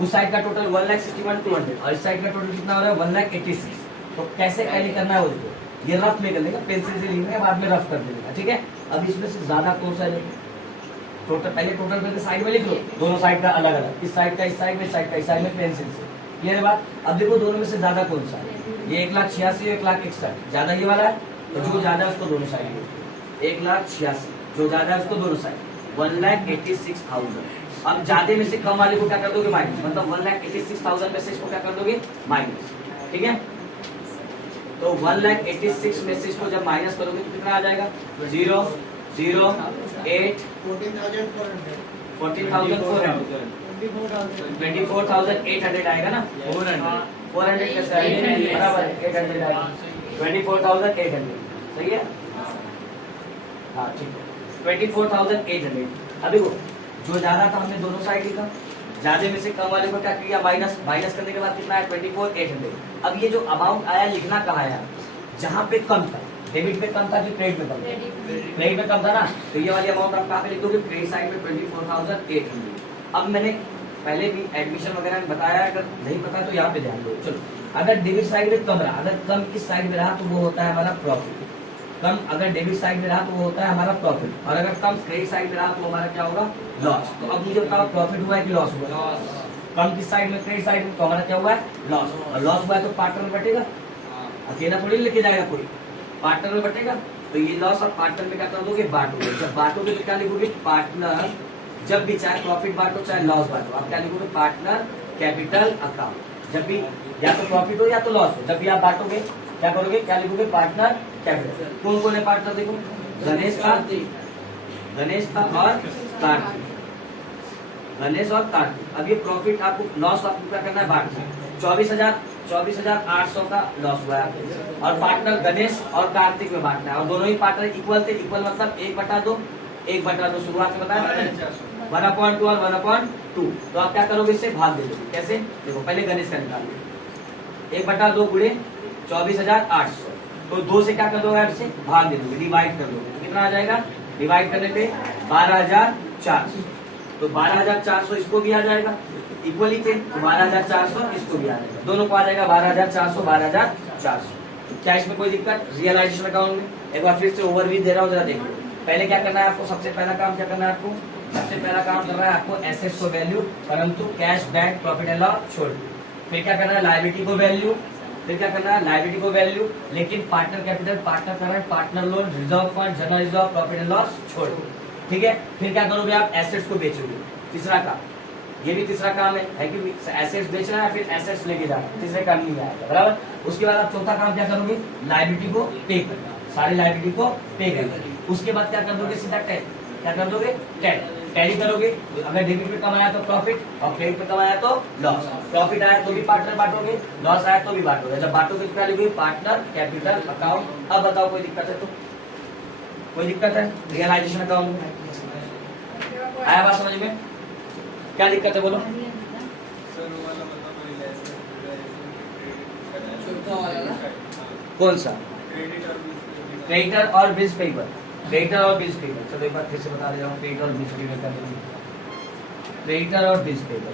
उस साइड का टोटल 1,61,200 और इस साइड का टोटल कितना हो रहा है? 1,86,000। तो कैसे टैली करना है उसको? ये रफ में कर लेगा, पेंसिल से लिखना है, बाद में रफ कर देगा। ठीक है, अब इसमें से ज्यादा कौन सा लेगा? टोटल पहले टोटल करके साइड में लिख लो, दोनों साइड का अलग अलग, इस साइड का इस साइड में, इस साइड का इस साइड में, पेंसिल से। क्लियर है बात? अब देखो दोनों में से ज्यादा कौन सा है? ये 1,86,000 1,61,000 ज्यादा ये वाला है, तो जो ज्यादा है उसको दोनों साइड 1,86,000, जो ज्यादा है उसको दोनों साइड 1,86,000। अब ज्यादा में से कम वाले को क्या कर दोगे माइनस, मतलब 1,86,000 में से इसको क्या कर दोगे माइनस, ठीक है। तो 1,86,000 में से इसको जब माइनस करोगे तो कितना आ जाएगा 0 0 8 14,400 24,800 आएगा ना, 400 कैसे आएगा, बराबर 800 आएगा, 24,800 सही है। हाँ ठीक है 24,800। अब देखो जो ज्यादा था हमने दोनों साइड लिखा, ज्यादा में से कम वाले को क्या किया माइनस, माइनस करने के बाद कितना है 24,800। अब ये जो अमाउंट आया लिखना कहाँ आया, जहाँ पे कम था, डेबिट पे कम था कि क्रेडिट में कम था, क्रेडिट में कम था ना, तो ये वाली अमाउंट आप कहाँ पे लिख दोगे, क्रेडिट साइड में 24,800। अब मैंने पहले भी एडमिशन वगैरह में बताया, अगर नहीं पता तो यहाँ पे ध्यान दो। चलो अगर डेबिट साइड में कम रहा, अगर कम इस साइड में रहा तो वो होता है हमारा प्रॉफिट, कम अगर डेबिट साइड में रहा तो वो होता है हमारा प्रॉफिट, और अगर कम क्रेडिट साइड में रहा तो हमारा क्या होगा लॉस। तो अब मुझे बताओ प्रॉफिट हुआ है कि लॉस हुआ है, कम किस साइड में क्रेडिट साइड में, तो हमारा क्या हुआ है लॉस, और लॉस हुआ है तो पार्टनर में बटेगा, अकेला थोड़ी लेके जाएगा कोई, पार्टनर में बटेगा। तो ये लॉस और पार्टनर में क्या कर दोगे बांटोगे, जब बांटोगे तो क्या लिखोगे पार्टनर, जब भी चाहे प्रॉफिट बांटो चाहे लॉस बांटो, आप क्या लिखोगे पार्टनर कैपिटल अकाउंट। जब भी या तो प्रॉफिट हो या तो लॉस हो, जब भी आप बांटोगे क्या करोगे, क्या लिखोगे पार्टनर कैपिटल। कौन कौन है पार्टनर, देखो गणेश था और कार्तिक, गणेश और कार्तिक। अब ये प्रॉफिट आपको, लॉस आपको क्या करना है बांटना है। 24,800 का लॉस हुआ है और पार्टनर गणेश और कार्तिक में बांटना है, और दोनों ही पार्टनर इक्वल थे, इक्वल मतलब 1/2 शुरुआत में बताया 1/2 और 1/2। तो आप क्या करोगे, इससे भाग दे दोगे। कैसे, देखो पहले गणेश का निकाल लो, 1/2 गुणे 24,800, तो 2 से क्या कर दोगे, इससे भाग दे दोगे, डिवाइड कर दोगे, तो कितना आ जाएगा, डिवाइड करने पे 12,400, तो 12,400 इसको भी आ जाएगा, इक्वली थे तो 12,400 इसको भी आ जाएगा, दोनों को आ जाएगा 12,400 12,400। क्या इसमें कोई दिक्कत, रियलाइजेशन अकाउंट में एक बार फिर से ओवरव्यू दे रहा हूँ, जरा देखो। पहले क्या करना है आपको, सबसे पहला काम क्या करना है आपको, सबसे पहला काम करना है आपको एसेट्स को वैल्यू, परंतु cash bank profit and loss छोड़। फिर क्या करना है लायबिलिटी को वैल्यू, फिर क्या करना है लायबिलिटी को वैल्यू, लेकिन पार्टनर कैपिटल, पार्टनर करना है partner loan, reserve fund, general reserve, profit and loss छोड़, ठीक है। फिर क्या करोगे आप, एसेट्स को बेचोगे, तीसरा काम, ये भी तीसरा काम है कि एसेट्स बेचना है, फिर एसेट्स लेके जाना, तीसरे काम नहीं आएगा, बराबर। उसके बाद आप चौथा काम क्या करोगे, लायबिलिटी को पे करना, सारी लायबिलिटी को पे करना। उसके बाद क्या कर दोगे, सीधा टैली, क्या कर दोगे टैली करोगे। अगर डेबिट में कमाया तो प्रॉफिट और क्रेडिट में कमाया तो लॉस, प्रॉफिट आया तो भी पार्टनर बांटोगे, लॉस आया तो भी बांटोगे। जब बांटोगे तो क्या लिखोगे पार्टनर कैपिटल अकाउंट। अब बताओ कोई दिक्कत है तो, कोई दिक्कत है, रियलाइजेशन अकाउंट आया बात समझ में, क्या दिक्कत है बोलो। कौन सा, क्रेडिटर और बिल्स पेपर, क्रेडिटर और बिल्स पेपर। चलो एक बार फिर से बता दे रहा हूँ, क्रेडिटर और बिल्स पेपर का, क्रेडिटर और बिल्स पेपर।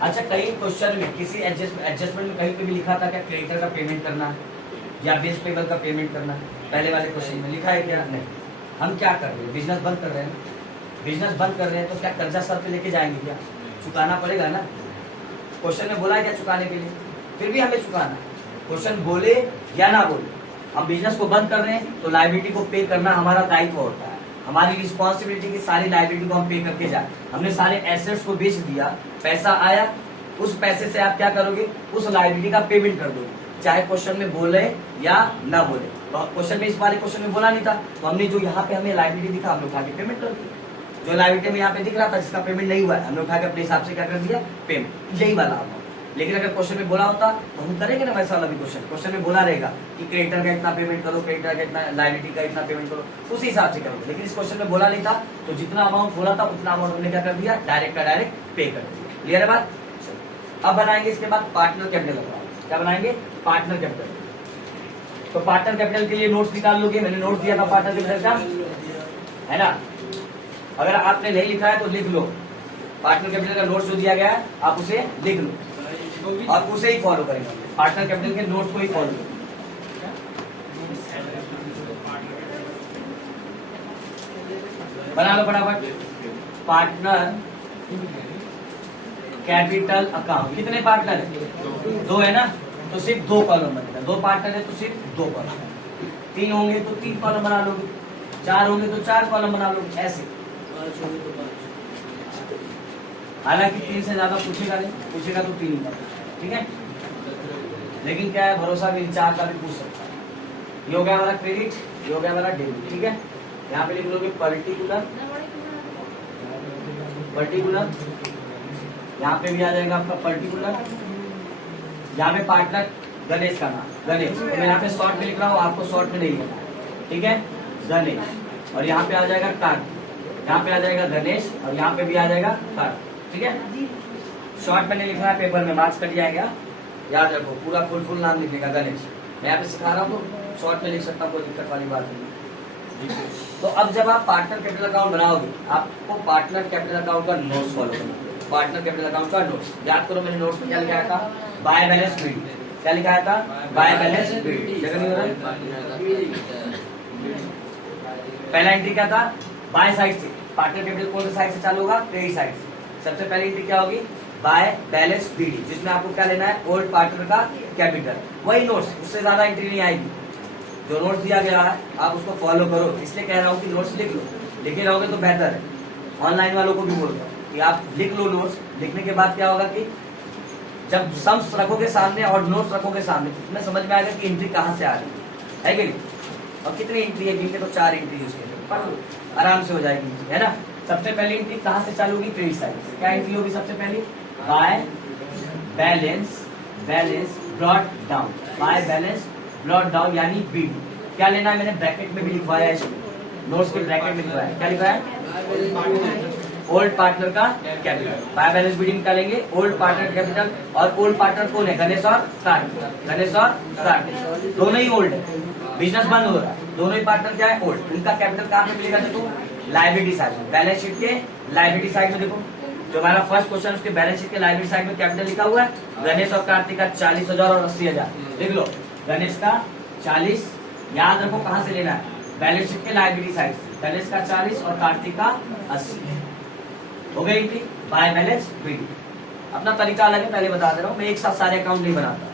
अच्छा कई क्वेश्चन में किसी एडजस्टमेंट में कहीं पे भी लिखा था क्या क्रेडिटर का पेमेंट करना या बिल्स पेपर का पेमेंट करना, पहले वाले क्वेश्चन में लिखा है क्या, नहीं। हम क्या कर रहे हैं, बिजनेस बंद कर रहे हैं, बिजनेस बंद कर रहे हैं तो क्या कर्जा सर पे लेके जाएंगे, क्या चुकाना पड़ेगा ना। क्वेश्चन में बोला है क्या चुकाने के लिए, फिर भी हमें चुकाना, क्वेश्चन बोले या ना बोले, हम बिजनेस को बंद कर रहे हैं तो लायबिलिटी को पे करना हमारा दायित्व होता है, हमारी रिस्पॉन्सिबिलिटी की सारी लायबिलिटी को हम पे करके जाए। हमने सारे एसेट्स को बेच दिया, पैसा आया, उस पैसे से आप क्या करोगे, उस लायबिलिटी का पेमेंट कर दोगे, चाहे क्वेश्चन में बोले या ना बोले। तो क्वेश्चन में, इस वाले क्वेश्चन में बोला नहीं था, तो हमने जो यहाँ पे हमें लायबिलिटी दिखा हमने उठा के पेमेंट कर दिया, जो लायबिलिटी में यहाँ पे दिख रहा था जिसका पेमेंट नहीं हुआ है हमने उठा के अपने हिसाब से क्या कर दिया पेमेंट, यही वाला अमाउंट। लेकिन अगर क्वेश्चन में बोला होता तो हम करेंगे ना वैसा वाला भी क्वेश्चन में बोला रहेगा कि क्रेडिटर का इतना पेमेंट करो, क्रेडिटर का इतना, लायबिलिटी का इतना पेमेंट करो, उसी हिसाब से करेंगे। लेकिन इस क्वेश्चन में बोला नहीं था, तो जितना अमाउंट बोला था उतना अमाउंट हमने क्या कर दिया, डायरेक्ट का डायरेक्ट पे कर दिया। क्लियर है बात। अब बनाएंगे इसके बाद पार्टनर कैपिटल, क्या बनाएंगे पार्टनर कैपिटल। तो पार्टनर कैपिटल के लिए नोट्स निकाल लोगे, मैंने नोट दिया था पार्टनर कैपिटल का, है ना। अगर आपने नहीं लिखा है तो लिख लो, पार्टनर कैपिटल का नोट्स जो दिया गया है आप उसे लिख लो और उसे ही फॉलो करेंगे, पार्टनर कैपिटल के नोट्स को ही फॉलो करेंगे। बना लो फटाफट, पार्टनर कैपिटल अकाउंट। कितने पार्टनर है, 2 है ना, तो सिर्फ 2 कॉलम बनेगा। 2 पार्टनर है तो सिर्फ 2 कॉलम, 3 होंगे तो 3 कॉलम बना लोगे, 4 होंगे तो 4 कॉलम बना लोगे, ऐसे। हालांकि 3 से ज्यादा पूछेगा नहीं, पूछेगा तो 3 ही का पूछेगा, ठीक है। लेकिन क्या है, भरोसा भी 4 का भी पूछ सकता है। ये हो गया हमारा क्रेडिट, ये हो गया हमारा डेबिट, ठीक है। यहाँ पे लिख लोगे पर्टिकुलर, पर्टिकुलर, यहाँ पे भी आ जाएगा आपका पर्टिकुलर। यहाँ पे पार्टनर गणेश का नाम, गणेश, तो मैं यहाँ पे शॉर्ट में लिख रहा हूँ, आपको शॉर्ट में नहीं लिखना है, ठीक है, गणेश। और यहाँ पे आ जाएगा कार्तिक, यहाँ पे आ जाएगा गणेश, और यहाँ पे भी आ जाएगा कार्तिक, ठीक है। शॉर्ट में नहीं लिखना है, पेपर में मार्क्स कट जाएगा, याद रखो। पूरा फुल नाम लिखने का गणेश। मैं यहाँ पे सिखा रहा हूँ तो शॉर्ट में लिख सकता हूँ, कोई दिक्कत वाली बात नहीं। तो अब जब आप पार्टनर कैपिटल अकाउंट बनाओगे, आपको पार्टनर कैपिटल अकाउंट का नोट्स फॉलो करना है। पार्टनर कैपिटल अकाउंट का नोट्स याद करो, मैंने नोट्स में क्या लिखाया था, बाय बैलेंस बीडी। क्या लिखाया था, बाय बैलेंस बीडी। जगह नहीं हो रहा, पहला एंट्री क्या था, बाय साइड से। पार्टनर कैपिटल कौन सी साइड से चालू होगा, क्रेडिट साइड से। सबसे पहली एंट्री क्या होगी, बाय बैलेंस बीडी, जिसमें आपको क्या लेना है, ओल्ड पार्टनर का कैपिटल। वही नोट्स, उससे ज्यादा एंट्री नहीं आएगी। जो नोट्स दिया गया है आप उसको फॉलो करो, इसलिए कह रहा हूँ कि नोट्स लिख लो। लिखे रहोगे तो बेहतर है। ऑनलाइन वालों को भी बोलता हूँ कि आप लिख लो नोट्स। लिखने के बाद क्या होगा कि जब सम्स रखोगे सामने और नोट्स रखोगे सामने, तो तुम्हें समझ में आएगा कि एंट्री कहाँ से आ रही है कि नहीं। और कितनी एंट्री है, जिनके तो 4 एंट्री उसके पढ़ लो, आराम से हो जाएगी, है ना। सबसे पहली एंट्री कहाँ से चालू होगी, क्रेडिट साइड से। क्या एंट्री होगी सबसे पहली, by balance, balance brought down, by balance brought down यानी बीडी। क्या लेना है, मैंने ब्रैकेट में भी लिखवाया है, इसमें नोट्स के ब्रैकेट में लिखवाया है। क्या लिखा है, ओल्ड पार्टनर का कैपिटल। बाय बैलेंस बीडी निकालेंगे, ओल्ड पार्टनर कैपिटल। और ओल्ड पार्टनर कौन है, गणेश और कार्तिक। गणेश और कार्तिक दोनों ही ओल्ड है, बिजनेस बंद हो रहा है, दोनों ही पार्टनर क्या है, ओल्ड। उनका कैपिटल कहाँ पे मिलेगा, देखो लाइबिलिटी साइड में, बैलेंस शीट के लाइबिलिटी साइड में। देखो जो हमारा फर्स्ट क्वेश्चन, उसके बैलेंस शीट के लाइबिलिटी साइड में कैपिटल लिखा हुआ है, गणेश और कार्तिक का 40,000 और 80,000। लिख लो, गणेश का 40, याद रखो कहाँ से लेना है, बैलेंस शीट के लाइबिलिटी साइड से। गणेश का 40 और कार्तिक का 80 हो गई एंट्री बाय बैलेंस बीडी। अपना तरीका अलग है, पहले बता दे रहा हूँ, मैं एक साथ सारे अकाउंट नहीं बनाता,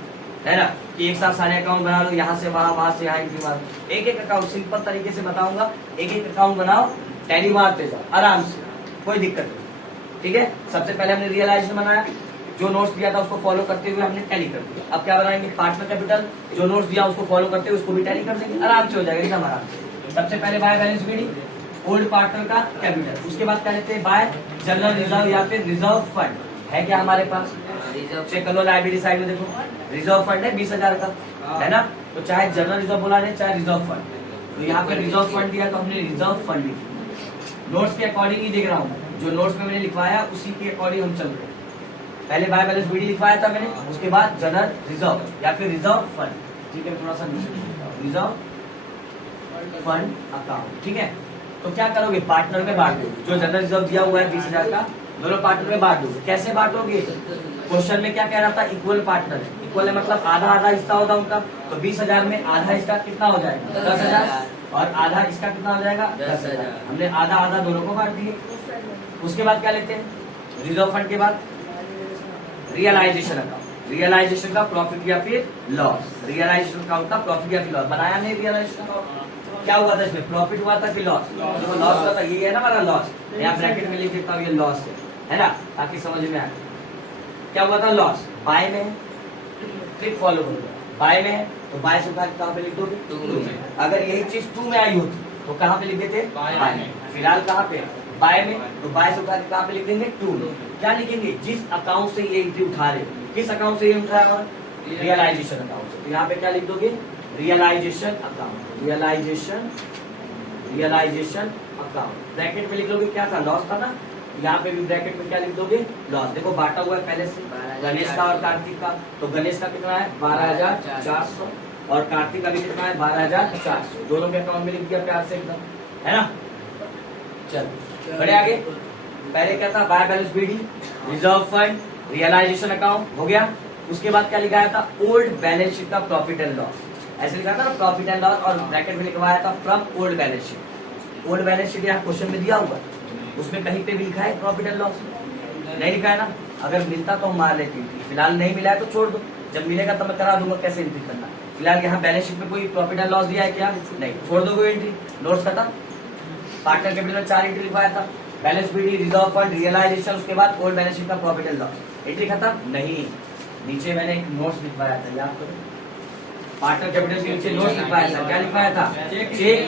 है ना, कि एक साथ सारे अकाउंट बना लो, यहाँ से वहां, वहां से यहाँ एंट्री मारो। एक एक अकाउंट सिंपल तरीके से बताऊंगा, एक एक अकाउंट बनाओ, टैली मारते जाओ आराम से, कोई दिक्कत नहीं, ठीक है। सबसे पहले हमने रियलाइजेशन बनाया, जो नोट्स दिया था उसको फॉलो करते हुए हमने टैली कर दिया। अब क्या बनाएंगे, पार्टनर कैपिटल, जो नोट्स दिया उसको फॉलो करते हुए उसको भी टैली कर देंगे, आराम से हो जाएगा एकदम आराम से। सबसे पहले by balance BD, old partner का कैपिटल। उसके बाद क्या लेते हैं, बाय जनरल रिजर्व या फिर रिजर्व फंड। है क्या हमारे पास, चेक कर लो लाइबिलिटी साइड में, देखो रिजर्व फंड है 20,000 का, है ना। तो चाहे जनरल रिजर्व बोला जाए चाहे रिजर्व फंड, तो यहाँ पे रिजर्व फंड दिया तो हमने रिजर्व फंड लिखा। नोट्स के अकॉर्डिंग ही देख रहा हूँ, जो नोट्स में मैंने लिखवाया उसी के अकॉर्डिंग हम चल रहे हैं। पहले बाय बैलेंस बीडी लिखवाया था मैंने, उसके बाद जनरल रिजर्व या फिर रिजर्व फंड, ठीक है। थोड़ा सा रिजर्व फंड अकाउंट, ठीक है। तो क्या करोगे, पार्टनर में बांट दोगे, जो जनरल रिजर्व दिया हुआ है 20,000 का, दोनों पार्टनर में बांट दोगे। कैसे बांटोगे, क्वेश्चन में क्या कह रहा था, इक्वल पार्टनर है, इक्वल है मतलब आधा आधा हिस्सा होगा उनका। तो 20,000 में आधा इसका कितना हो जाएगा, 10,000, और आधा इसका कितना हो जाएगा, 10,000। हमने आधा आधा दोनों को बांट दिए। उसके बाद क्या लेते हैं, रिजर्व फंड के बाद रियलाइजेशन अकाउंट, रियलाइजेशन का प्रॉफिट या फिर लॉस। रियलाइजेशन अकाउंट का प्रॉफिट या फिर लॉस बनाया नहीं, रियलाइजेशन अकाउंट क्या हुआ था, इसमें प्रॉफिट हुआ था कि लॉस, तो लॉस हुआ था, ये है ना हमारा लॉस। यहाँ ब्रैकेट में लिख देता हूँ, ये लॉस है ना, ताकि समझ में आए। क्या हुआ था, लॉस। बाय में है, ट्रिक फॉलो करो, बाय में है तो बाय से उठा के कहाँ पे लिख दोगे, टू में। अगर यही चीज टू में आई होती तो कहाँ पे लिख देते, बाय में। फिलहाल कहाँ पे, बाय में, तो बाय से उठा के कहाँ पे लिख देंगे, टू में। क्या लिखेंगे, जिस अकाउंट से ये एंट्री उठा रहे, किस अकाउंट से ये उठाया, रियलाइजेशन अकाउंट से। तो यहाँ पे क्या लिख दोगे, realisation account, realisation, realisation account. Bracket में लिख लोगे, क्या था, लॉस था ना, यहाँ पे भी ब्रैकेट में क्या लिख दोगे, लॉस। देखो बांटा हुआ है पहले से, गणेश का और कार्तिक का, तो गणेश का कितना है 12,400 और कार्तिक का भी कितना है 12,400, दोनों के अकाउंट में लिख दिया प्यार से एकदम, है ना। चलो बढ़े आगे। पहले क्या था, by balance BD, reserve fund, realisation account हो गया। उसके बाद क्या लिखाया था, ओल्ड बैलेंस शीट का प्रॉफिट एंड लॉस, ऐसे लिखा था ना, प्रॉफिट एंड लॉस, और ब्रैकेट में लिखवाया था from old balance sheet. Old balance sheet यहाँ क्वेश्चन में दिया हुआ, उसमें कहीं पे भी लिखा है प्रॉफिट एंड लॉस, नहीं लिखा है ना। अगर मिलता तो हम मार लेते, फिलहाल नहीं मिला है तो छोड़ दो, जब मिलेगा तब मैं करा दूंगा कैसे एंट्री करना। फिलहाल यहाँ बैलेंस शीट में कोई प्रॉफिट एंड लॉस दिया है क्या? नहीं, छोड़ दोगे एंट्री, नोट्स खत्म। पार्टनर कैपिटल में 4 एंट्री लिखवाया था, balance BD, reserve fund, realisation, उसके बाद ओल्ड बैलेंस शीट का प्रॉफिट एंड लॉस, एंट्री खत्म। नहीं, नीचे मैंने एक नोट्स लिखवाया था, याद करो, पार्टनर कैपिटल के नीचे नोट्स लिखवाया था। क्या लिखवाया था? Check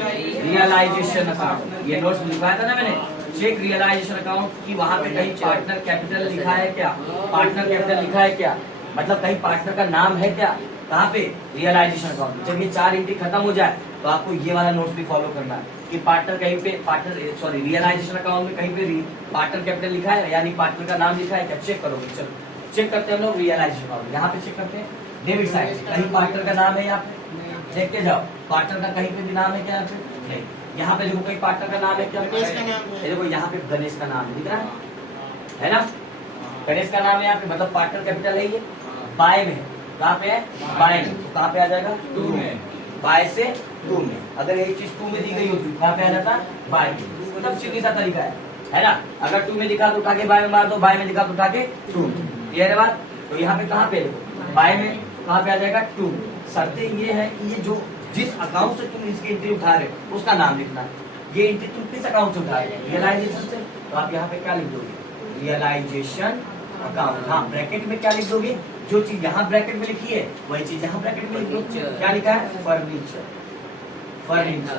realisation account. ये नोट्स लिखवाया था ना मैंने, चेक रियलाइजेशन अकाउंट की। वहां पे कहीं पार्टनर कैपिटल लिखा है क्या? पार्टनर कैपिटल लिखा है क्या? मतलब कहीं पार्टनर का नाम है क्या? कहाँ पे? Realisation account. जब ये 4 एंट्री खत्म हो जाए तो आपको ये वाला नोट्स भी फॉलो करना है कि पार्टनर कहीं पे रियलाइजेशन अकाउंट में कहीं पे पार्टनर कैपिटल लिखा है, यानी पार्टनर का नाम लिखा है क्या? चेक करोगे। चलो चेक करते हैं हम लोग रियलाइजेशन अकाउंट। यहाँ पे चेक करते हैं डेबिट साइड, कहीं पार्टनर का नाम है यहाँ पे? देखते जाओ, पार्टनर का कहीं पे भी नाम है क्या? यहाँ पे नहीं। यहाँ पे देखो कहीं पार्टनर का नाम है क्या? ये देखो यहाँ पे गणेश का नाम है, दिख रहा है ना? गणेश का नाम है यहाँ पे, मतलब पार्टनर कैपिटल है ये। बाय में कहाँ पे है? बाय में, तो कहाँ पे आ जाएगा? 2 में। बाय से 2 में, अगर एक चीज 2 में दी गई होती कहाँ पे आ जाता? बाय में। मतलब सीधी सा तरीका है ना? अगर 2 में लिखा तो उठा के बाय में मार दो, बाय में लिखा तो उठा के 2 में। क्लियर है बात? तो यहाँ पे कहाँ पे बाय में, कहाँ पे आ जाएगा? 2 में। शर्तें ये है कि ये जो जिस अकाउंट से तुम इसकी एंट्री उठा रहे हो उसका नाम लिखना। ये एंट्री तुम किस अकाउंट से उठा रहे हो? रियलाइजेशन से, तो आप यहाँ पे क्या लिख दोगे? Realisation account. हाँ, ब्रैकेट में क्या लिख दोगे? जो चीज यहाँ ब्रैकेट में लिखी है वही चीज यहाँ ब्रैकेट में लिख दो। क्या लिखा है? फर्नीचर। फर्नीचर।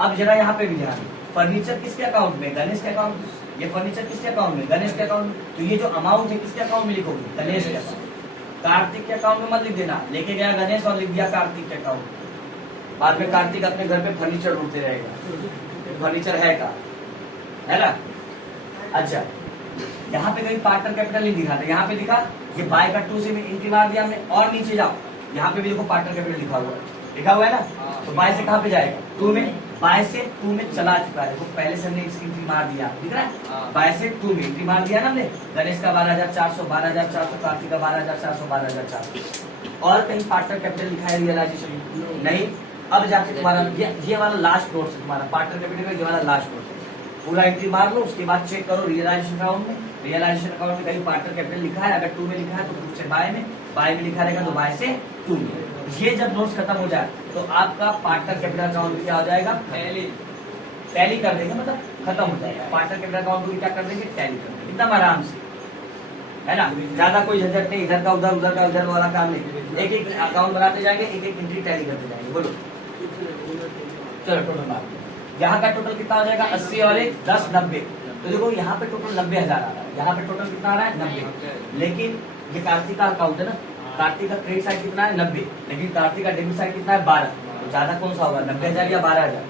अब जरा यहाँ पे भी ध्यान, फर्नीचर किसके अकाउंट में? गणेश के अकाउंट में। ये फर्नीचर किसके अकाउंट में? गणेश के अकाउंट में। तो ये जो अमाउंट है किसके अकाउंट में लिखोगे? गणेश के अकाउंट। कार्तिक के अकाउंट में मत लिख देना, लेके गया गणेश और लिख दिया कार्तिक के अकाउंट। बाद में कार्तिक अपने घर पे फर्नीचर ढूंढते रहेगा, फर्नीचर है का, है ना? अच्छा, यहाँ पे कहीं पार्टनर कैपिटल नहीं दिखा था, यहाँ पे दिखा, ये बाय का 2 से एंट्री मार दिया हमने। और नीचे जाओ, यहाँ पे भी देखो पार्टनर कैपिटल लिखा हुआ है, लिखा हुआ है ना? तो बाय से कहाँ पे जाएगा? 2 में। बाय से 2 में चला चुका है, देखो पहले से हमने इसकी एंट्री मार दिया, दिख रहा है? बाय से 2 में एंट्री मार दिया ना हमने। गणेश का 12,400, 12,400, कार्तिक का 12,400, 12,400। और कहीं पार्टनर कैपिटल लिखा है रियलाइजेशन? नहीं। अब जाके तुम्हारा ये वाला लास्ट नोट है, तुम्हारा पार्टनर कैपिटल का ये वाला लास्ट नोट है। पूरा एंट्री मार लो, उसके बाद चेक करो रियलाइजेशन अकाउंट में। रियलाइजेशन अकाउंट में कहीं पार्टनर कैपिटल लिखा है, अगर 2 में लिखा है तो 2 से बाय में, बाय में लिखा रहेगा तो बाय से 2 में। ये जब नोट्स खत्म हो जाए तो आपका पार्टनर कैपिटल अकाउंट क्या हो जाएगा? टैली कर देंगे, मतलब खत्म हो जाएगा। पार्टनर कैपिटल अकाउंट को क्या कर देंगे? टैली कर देंगे, एकदम आराम से, है ना? ज्यादा कोई झंझट नहीं, इधर का उधर, उधर का उधर वाला काम नहीं। एक एक अकाउंट बनाते जाएंगे, एक एक एंट्री टैली करते जाएंगे। बोलो चलो टोटल बात, यहाँ का टोटल कितना हो जाएगा? 80 और 1 10 90। तो देखो यहाँ पे टोटल 90,000 आ रहा है, यहाँ पे टोटल कितना आ रहा है? 90। लेकिन ये कार्तिक का अकाउंट है ना, कार्तिक का क्रेडिट साइड कितना है? 90। लेकिन कार्तिक का डेबिट साइड कितना है? 12। तो ज्यादा कौन सा होगा? 90,000 या 12,000?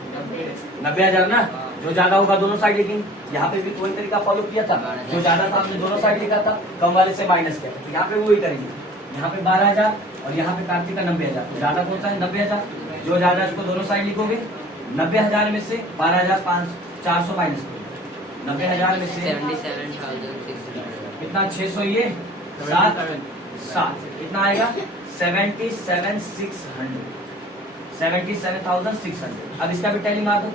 90,000 ना, जो ज्यादा होगा दोनों साइड। लेकिन यहाँ पे भी कोई तरीका फॉलो किया था, जो ज्यादा था हमने दोनों साइड लिखा था, कम वाले से माइनस किया, तो यहाँ पे वही करेंगे। यहाँ पे 12,000 और यहाँ पे कार्तिक का 90,000, तो ज्यादा कौन सा है? 90,000। जो ज्यादा इसको दोनों साइड लिखोगे। 90,000 में से 12,400 माइनस करो। 90,000 में से 77,600 कितना? 600, ये 7 कितना आएगा? 77,600, 77,600। अब इसका भी टैली मार दो।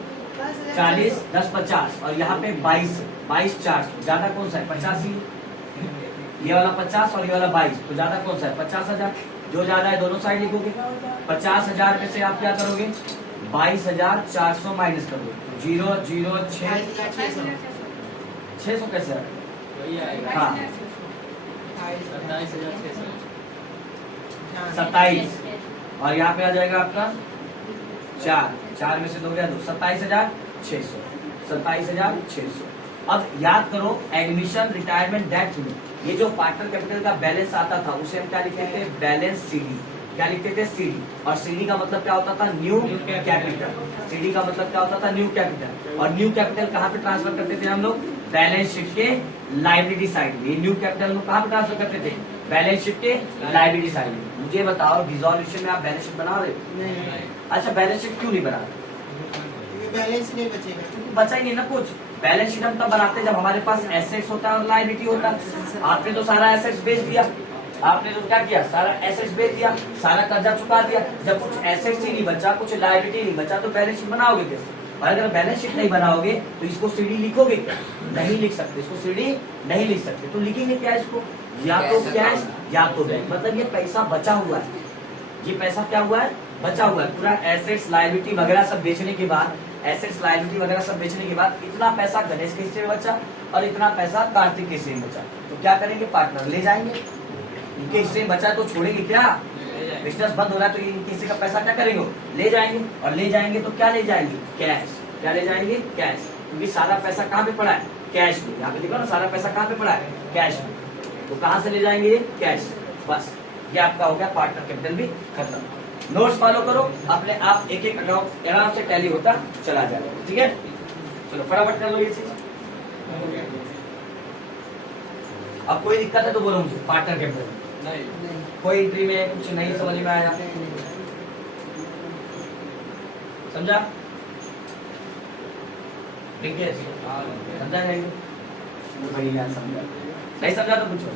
40 10 50 और यहाँ पे 22,400। ज्यादा कौन सा है? 85। ये वाला 50 और ये वाला 22, तो ज्यादा कौन सा है? 50,000। जो ज्यादा है दोनों साइड लिखोगे। 50,000 में से आप क्या करोगे? 22,400 माइनस करोगे, 0 0 6 600 कैसे है? हाँ 27। और यहाँ पे आ जाएगा आपका 4 में से 2 गया 2, 27,600, 27,600। अब याद करो, एडमिशन, रिटायरमेंट, डेथ में ये जो पार्टनर कैपिटल का बैलेंस आता था उसे हम क्या लिखते थे? Balance CD. क्या लिखते थे? सीडी। और सीडी का मतलब क्या होता था? New capital. सीडी का मतलब क्या होता था? New capital. और न्यू कैपिटल कहाँ पे ट्रांसफर करते थे हम लोग? बैलेंस शीट के लाइबिलिटी साइड में। न्यू कैपिटल को कहाँ पे ट्रांसफर करते थे? बैलेंस शीट के लाइबिलिटी साइड में। मुझे बताओ, डिसॉल्यूशन में आप बैलेंस शीट बना रहे हो? अच्छा, बैलेंस शीट क्यों नहीं बना रहे? बैलेंस नहीं बचेगा, बचा ही नहीं ना कुछ। बैलेंस शीट हम तब बनाते जब हमारे पास एसेट्स होता है और लायबिलिटी होता है। आपने तो सारा एसेट्स बेच दिया, आपने तो क्या किया? सारा एसेट्स बेच दिया, सारा कर्जा चुका दिया। जब कुछ एसेट्स ही नहीं बचा, कुछ लायबिलिटी नहीं बचा, तो बैलेंस शीट बनाओगे कैसे? और अगर बैलेंस शीट नहीं बनाओगे तो इसको सीडी लिखोगे क्या? नहीं लिख सकते, इसको सीडी नहीं लिख सकते। तो लिखेंगे क्या इसको? या तो कैश या तो बैंक, मतलब ये पैसा बचा हुआ है, ये पैसा क्या हुआ है, बचा हुआ है। पूरा एसेट्स लायबिलिटी वगैरह सब बेचने के बाद, एसेट्स लायबिलिटी वगैरह सब बेचने के बाद इतना पैसा गणेश के हिस्से में बचा और इतना पैसा कार्तिक के हिस्से में बचा। तो क्या करेंगे, पार्टनर ले जाएंगे। इनके हिस्से में बचा तो छोड़ेंगे क्या, बिजनेस बंद हो रहा है तो इनके हिस्से का पैसा क्या करेंगे, ले जाएंगे। और ले जाएंगे तो क्या ले जाएंगे, कैश। क्या ले जाएंगे, कैश, क्योंकि सारा पैसा कहाँ पे पड़ा है, कैश में। यहाँ पे देखो ना, सारा पैसा कहाँ पे पड़ा है, कैश में। तो कहाँ से ले जाएंगे, कैश। बस ये आपका हो गया पार्टनर कैपिटल भी खत्म। नोट्स फॉलो करो, अपने आप एक एक अकाउंट आराम से टैली होता चला जाएगा। ठीक है, चलो फटाफट कर लो ये चीज। अब कोई दिक्कत है तो बोलो मुझे, पार्टनर कैपिटल नहीं, कोई एंट्री में कुछ नहीं समझ में आया, समझा, देखिए समझा नहीं, बढ़िया समझा, नहीं समझा तो पूछो।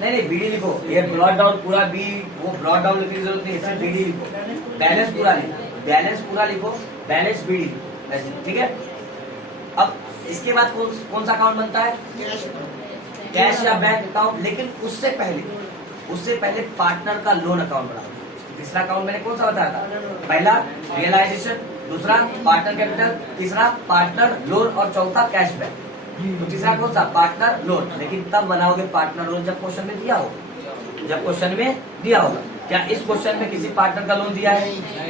नहीं बीडी लिखो, ये ब्रॉड डाउन पूरा बी, वो ब्रॉड डाउन लिखने की जरूरत नहीं है, बीडी लिखो। बैलेंस पूरा लिखो, बैलेंस पूरा लिखो, बैलेंस बीडी, ठीक है। अब इसके बाद कौन सा अकाउंट बनता है, कैश या बैंक अकाउंट। लेकिन उससे पहले पार्टनर का लोन अकाउंट बनाओ। तीसरा अकाउंट मैंने कौन सा बताया था, पहला रियलाइजेशन, दूसरा पार्टनर कैपिटल, तीसरा पार्टनर लोन और चौथा कैश बैंक। तो तीसरा कौन सा, पार्टनर लोन। लेकिन तब बनाओगे पार्टनर लोन जब क्वेश्चन में दिया हो, जब क्वेश्चन में दिया होगा। क्या इस क्वेश्चन में किसी पार्टनर का लोन दिया है,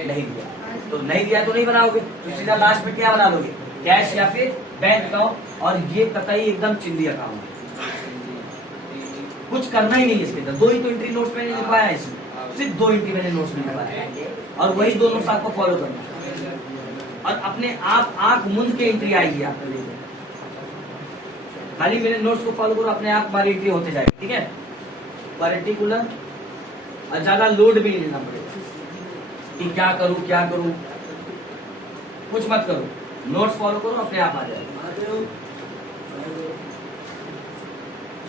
नहीं दिया, तो नहीं दिया तो नहीं बनाओगे। तो सीधा लास्ट में क्या बना लोगे, कैश या फिर बैंक अकाउंट। और ये कतई एकदम चिंदी अकाउंट है, कुछ करना ही नहीं है इसके अंदर। दो ही तो एंट्री नोट्स मैंने लिखवाया है इसमें, सिर्फ दो एंट्री मैंने नोट्स में लिखवाया है और वही दो नोट्स आपको फॉलो करना है। और अपने आप आंख मूंद के एंट्री आएगी आपके लिए, खाली मेरे नोट्स को फॉलो करो, अपने आप हमारी एंट्री होते जाएगी। ठीक है, पर्टिकुलर और ज्यादा लोड भी नहीं लेना पड़ेगा कि क्या करूं, कुछ मत करो, नोट्स फॉलो करो, अपने आप आ जाएगा।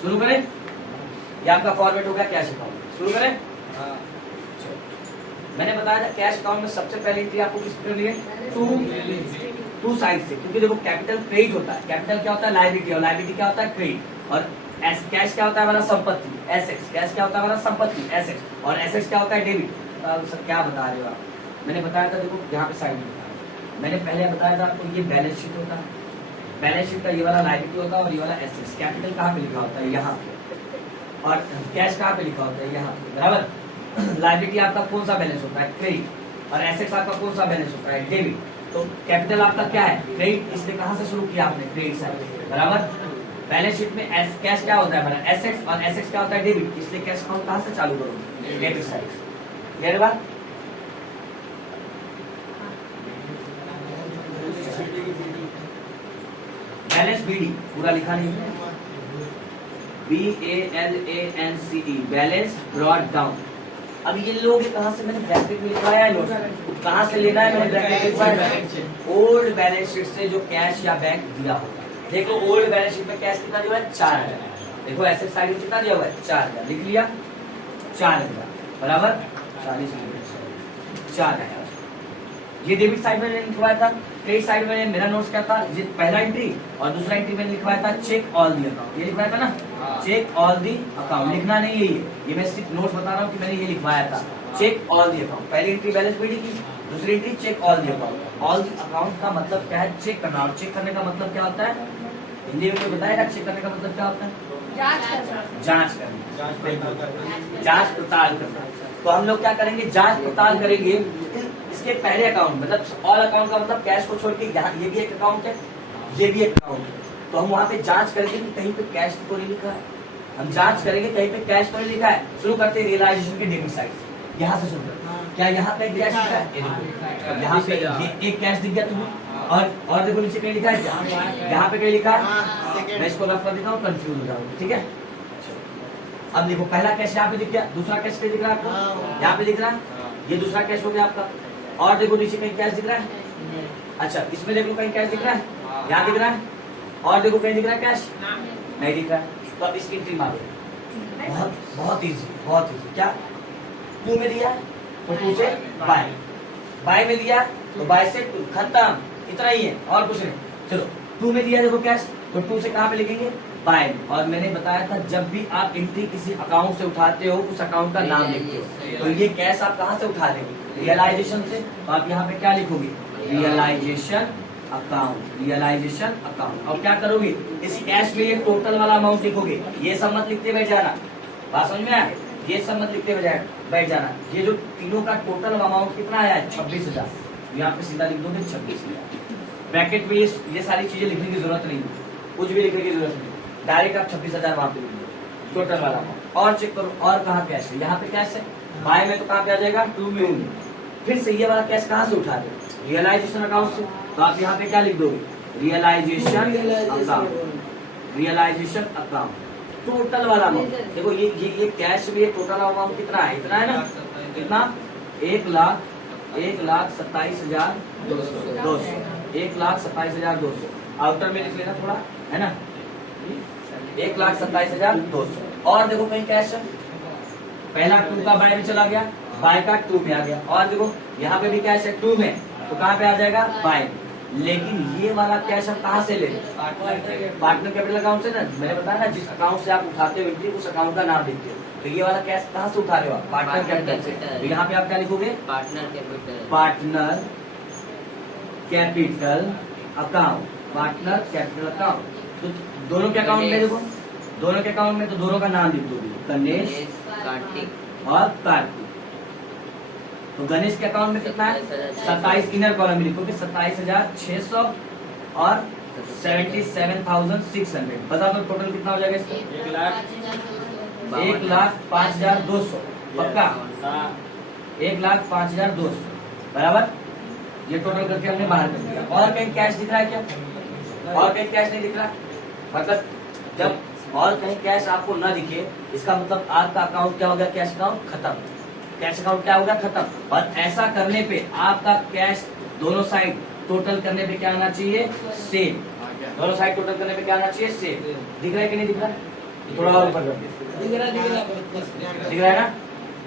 शुरू करें, ये आपका फॉर्मेट हो गया कैश अकाउंट। शुरू करें। मैंने बताया था कैश अकाउंट में सबसे पहली एंट्री आपको किसके लिए, टू साइड से, क्योंकि देखो कैपिटल क्रेडिट होता है, कैपिटल क्या होता है, लायबिलिटी, और लायबिलिटी क्या होता है, क्रेडिट। और कैश क्या होता है हमारा, संपत्ति, एसेट्स। कैश क्या होता है हमारा, संपत्ति, एसेट्स। और एसेट्स क्या होता है, डेबिट। सर क्या बता रहे हो आप, मैंने बताया था, देखो यहाँ पे साइड में मैंने पहले बताया था आपको, ये बैलेंस शीट होता है, बैलेंस शीट का ये वाला लायबिलिटी होता है और ये वाला एसेट्स। कैपिटल कहाँ पे लिखा होता है, यहाँ पे, और कैश कहाँ पे लिखा होता है, यहाँ पे, बराबर। लायबिलिटी आपका कौन सा बैलेंस होता है, क्रेडिट, और एसेट्स आपका कौन सा बैलेंस होता है, डेबिट। तो कैपिटल आपका क्या है, क्रेडिट, इसलिए कहाँ से शुरू किया आपने, क्रेडिट साइड, बराबर। बैलेंस शीट में कैश क्या होता है हमारा, एसेट्स, और एसेट्स क्या होता है, डेबिट, इसलिए कैश अकाउंट कहाँ से चालू करोगे, डेबिट साइड। क्लियर बात। बैलेंस बीडी पूरा लिखा नहीं है, BALANCE, बैलेंस ब्रॉड डाउन। अब ये लोग कहाँ से, मैंने ब्रैकेट में लिखवाया है, लोग कहाँ से लेना है, मैंने ब्रैकेट में लिखवाया है, ओल्ड बैलेंस शीट से जो कैश या बैंक दिया होगा। देखो ओल्ड बैलेंस शीट में कैश कितना दिया हुआ है, 4000। देखो एसेट साइड में कितना दिया हुआ है, 4000, लिख लिया 4000, बराबर 40,000। ये डेबिट साइड में लिखवाया था, क्रेडिट साइड में मेरा नोट्स क्या था, ये पहला एंट्री, और दूसरा एंट्री मैंने लिखवाया था चेक ऑल दी अकाउंट। ये लिखवाया था ना, चेक ऑल दी अकाउंट, लिखना नहीं है ये मैं सिर्फ नोट्स बता रहा हूँ कि मैंने ये लिखवाया था, चेक ऑल दी अकाउंट। पहली एंट्री बैलेंस बीडी की, दूसरी entry check all the account. All the account का मतलब क्या है, चेक करना। और चेक करने का मतलब क्या होता है, हिंदी में कोई बताएगा चेक करने का मतलब क्या होता है, जांच करना, जांच पड़ताल करना। तो हम लोग क्या करेंगे, जांच पड़ताल करेंगे इसके पहले अकाउंट, मतलब ऑल अकाउंट का मतलब कैश को छोड़ के यहाँ ये भी एक अकाउंट है, ये भी एक अकाउंट है। तो हम वहाँ पे जांच करेंगे कि कहीं पे कैश तो नहीं लिखा है, हम जांच करेंगे कहीं पे कैश तो नहीं लिखा है। शुरू करते हैं रियलाइजेशन के डेबिट साइड, यहाँ से शुरू करते। क्या यहाँ पे कैश लिखा है, यहाँ पे एक कैश दिख गया तुम्हें, और देखो नीचे कहीं लिखा है, यहाँ पे कहीं लिखा है, मैं इसको रफ कर देता हूँ, कंफ्यूज हो जाऊंगा। ठीक है, अब देखो पहला कैश यहाँ पे दिख गया, दूसरा कैश पे दिख रहा है आपको, यहाँ पे दिख रहा है, ये दूसरा कैश हो गया आपका। और देखो नीचे कहीं कैश दिख रहा है, अच्छा इसमें देखो कहीं कैश दिख रहा है, यहाँ दिख रहा है, और देखो कहीं दिख रहा है कैश, नहीं दिख रहा है। तो अब इसकी एंट्री मारो, बहुत इजी, बहुत इजी। क्या टू में दिया तो टू से बाय, बाय में दिया तो बाय से खत्म, इतना ही है और कुछ नहीं। चलो टू में दिया देखो कैश, तो टू से कहाँ पे लिखेंगे, बाय में। और मैंने बताया था जब भी आप एंट्री किसी अकाउंट से उठाते हो उस अकाउंट का नाम लिखते हो। तो ये कैश आप कहाँ से उठा लेंगे? रियलाइजेशन से। तो आप यहाँ पे क्या लिखोगे? Realisation account, realisation account. और क्या करोगे? इस कैश में ये टोटल वाला अमाउंट लिखोगे। ये सब मत लिखते बैठ जाना, बात समझ में आया? ये सब मत लिखते बैठ जाना। ये जो तीनों का टोटल अमाउंट कितना आया है? 26,000। यहाँ पे सीधा लिख दोगे 26,000। ब्रैकेट में ये सारी चीजें लिखने की जरूरत नहीं है, कुछ भी लिखने की जरूरत नहीं, डायरेक्ट आप 26,000 वहां पे लिख दो टोटल वाला अमाउंट। और चेक करो और कहाँ कैश है? यहाँ पे कैश है, बाय में तो कहाँ पे आ जाएगा? 2 में। फिर से ये वाला कैश कहाँ से उठा दे? रियलाइजेशन अकाउंट से। तो आप यहाँ पे क्या लिख दोगे? Realisation account, realisation account total वाला अमाउंट। देखो ये कैश में टोटल अमाउंट कितना है? इतना है ना? कितना? 1,27,200। 1,27,200 आउटर में लिख लेना थोड़ा, है ना? 1,27,200। और देखो कहीं कैश है, पहला 2 का बाय में चला गया, बाय का 2 में आ गया। और देखो यहाँ पे भी कैश है 2 में, तो कहाँ पे आ जाएगा? बाय। लेकिन ये वाला कैश हम कहाँ से ले? पार्टनर कैपिटल अकाउंट से ना। मैंने बताया ना जिस अकाउंट से आप उठाते हो एंट्री, उस अकाउंट का नाम लिखते हो। तो ये वाला कैश कहाँ से उठा रहे हो आप? पार्टनर कैपिटल से। तो यहाँ पे आप क्या लिखोगे? Partner capital, partner capital account, partner capital account. तो दोनों के अकाउंट में देखो, दोनों के अकाउंट में तो दोनों का नाम लिख दोगे, गणेश कार्तिक और कार्तिक। तो गणेश के अकाउंट में कितना है? 27। इनर कॉलम में लिखोगे 27,600 और 77,600। बता दो टोटल कितना हो जाएगा इसका? 1,05,200। पक्का? 1,05,200 बराबर। ये टोटल करके हमने बाहर कर दिया। और कहीं कैश दिख रहा है क्या? और कहीं कैश नहीं दिख रहा? मतलब जब और कहीं कैश आपको ना दिखे, इसका मतलब आपका अकाउंट क्या हो गया? कैश अकाउंट खत्म। कैश अकाउंट क्या होगा? खत्म। और ऐसा करने पे आपका कैश दोनों साइड टोटल करने पे क्या आना चाहिए? सेम। दोनों साइड टोटल करने पे क्या आना चाहिए? सेम। दिख रहा है कि नहीं दिख रहा? थोड़ा और ऊपर कर दे। दिख रहा है ना?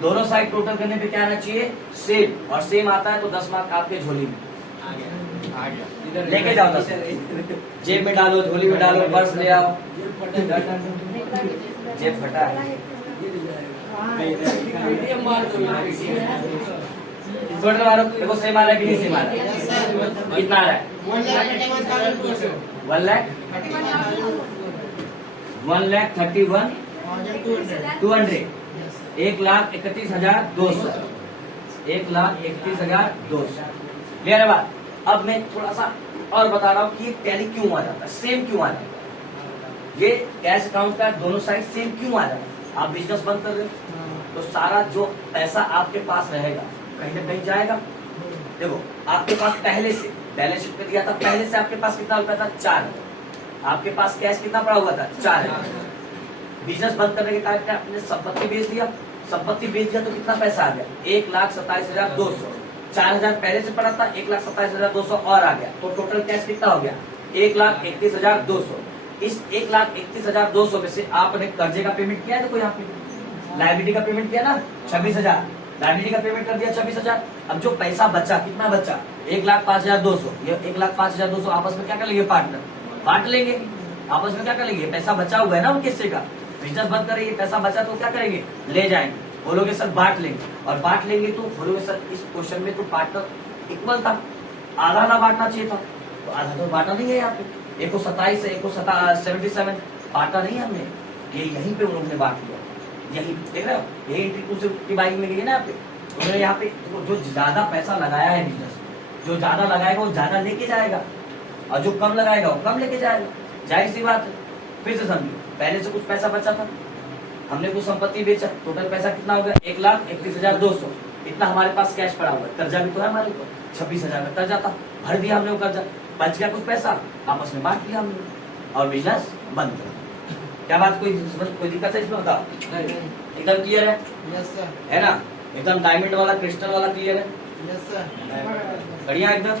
दोनों साइड टोटल करने पे क्या आना चाहिए? सेम। और सेम आता है तो 10 मार्क आपके झोली में आ गया। लेके जाओ। 10 जेब में डालो, झोली में डालो, पर्स ले आओ। जेब फटा है। टोटल मारो, देखो सेम आ रहा है कि नहीं सेम आ रहा है? कितना आ रहा है? 1,31,200। 1,31,200। 1,31,200। क्लियर है बात? अब मैं थोड़ा सा और बता रहा हूँ कि ये टैली क्यों आ जाता है, सेम क्यों आ जाता है। ये कैश अकाउंट का दोनों साइड सेम क्यों आ जाता है? आप बिजनेस बंद कर रहे हो तो सारा जो पैसा आपके पास रहेगा कहीं ना कहीं जाएगा। देखो आपके पास पहले से बैलेंस शीट में दिया था, पहले से आपके पास कितना रुपया था? 4,000। आपके पास कैश कितना पड़ा हुआ था? 4,000। बिजनेस बंद करने के कारण आपने संपत्ति बेच दिया, संपत्ति बेच दिया तो कितना पैसा आ गया? 1,27,200। 4,000 पहले से पड़ा था, 1,27,200 और आ गया, तो टोटल कैश कितना हो गया? 1,31,200। इस 1,31,200 में से आपने कर्जे का पेमेंट किया है, देखो यहाँ पे लाइबिलिटी का पेमेंट किया ना 26,000, लाइबिलिटी का पेमेंट कर दिया 26,000। अब जो पैसा बचा, कितना बचा? 1,05,200। ये 1,05,200 आपस में क्या कर लेंगे? पार्टनर बांट लेंगे। आपस में क्या कर लेंगे? पैसा बचा हुआ है ना उनके हिस्से का, बिजनेस बंद करेंगे, पैसा बचा तो क्या करेंगे? ले जाएंगे। बोलोगे सर बांट लेंगे, और बांट लेंगे तो बोलोगे सर इस क्वेश्चन में तो पार्टनर इक्वल था, आधा आधा बांटना चाहिए था, तो आधा तो बांटा नहीं है यहाँ पे। एक को 27 है, एक को 77, बांटा नहीं हमने, ये यहीं पे उन्होंने बांट लिया। यही देख रहे हो, यही एंट्री की बाइक में गई है ना यहाँ पे। उन्होंने यहाँ पे जो ज्यादा पैसा लगाया है बिजनेस, जो ज्यादा लगाएगा वो ज्यादा लेके जाएगा, और जो कम लगाएगा वो कम लेके जाएगा। जाहिर सी बात है। फिर से समझिए, पहले से कुछ पैसा बचा था, हमने कुछ संपत्ति बेचा, टोटल पैसा कितना हो गया? 1,31,200। इतना हमारे पास कैश पड़ा हुआ है, कर्जा भी तो है हमारे ऊपर, 26,000 का कर्जा था, भर दिया हमने वो कर्जा, बच गया कुछ पैसा, आपस में बांट लिया हमने और बिजनेस बंद कर। क्या बात कोई दिक्कत है इसमें? बताओ। एकदम क्लियर है? है ना? एकदम डायमंड वाला, क्रिस्टल वाला क्लियर है? बढ़िया एकदम।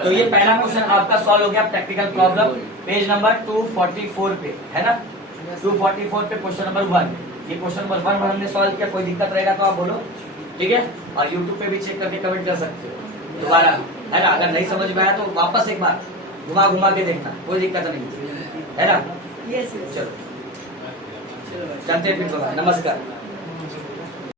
तो ये पहला क्वेश्चन आपका सॉल्व हो गया, प्रैक्टिकल प्रॉब्लम, पेज नंबर 244 पे, है ना? 244 पे क्वेश्चन नंबर 1। ये क्वेश्चन नंबर 1 हमने सॉल्व किया। कोई दिक्कत रहेगा तो आप बोलो, ठीक है? और यूट्यूब पे भी चेक करके कमेंट कर सकते हो दोबारा, है ना? अगर नहीं समझ में आया तो वापस एक बार घुमा घुमा के देखना, कोई दिक्कत नहीं है ना? यस यस चलो चलते हैं फिर, नमस्कार।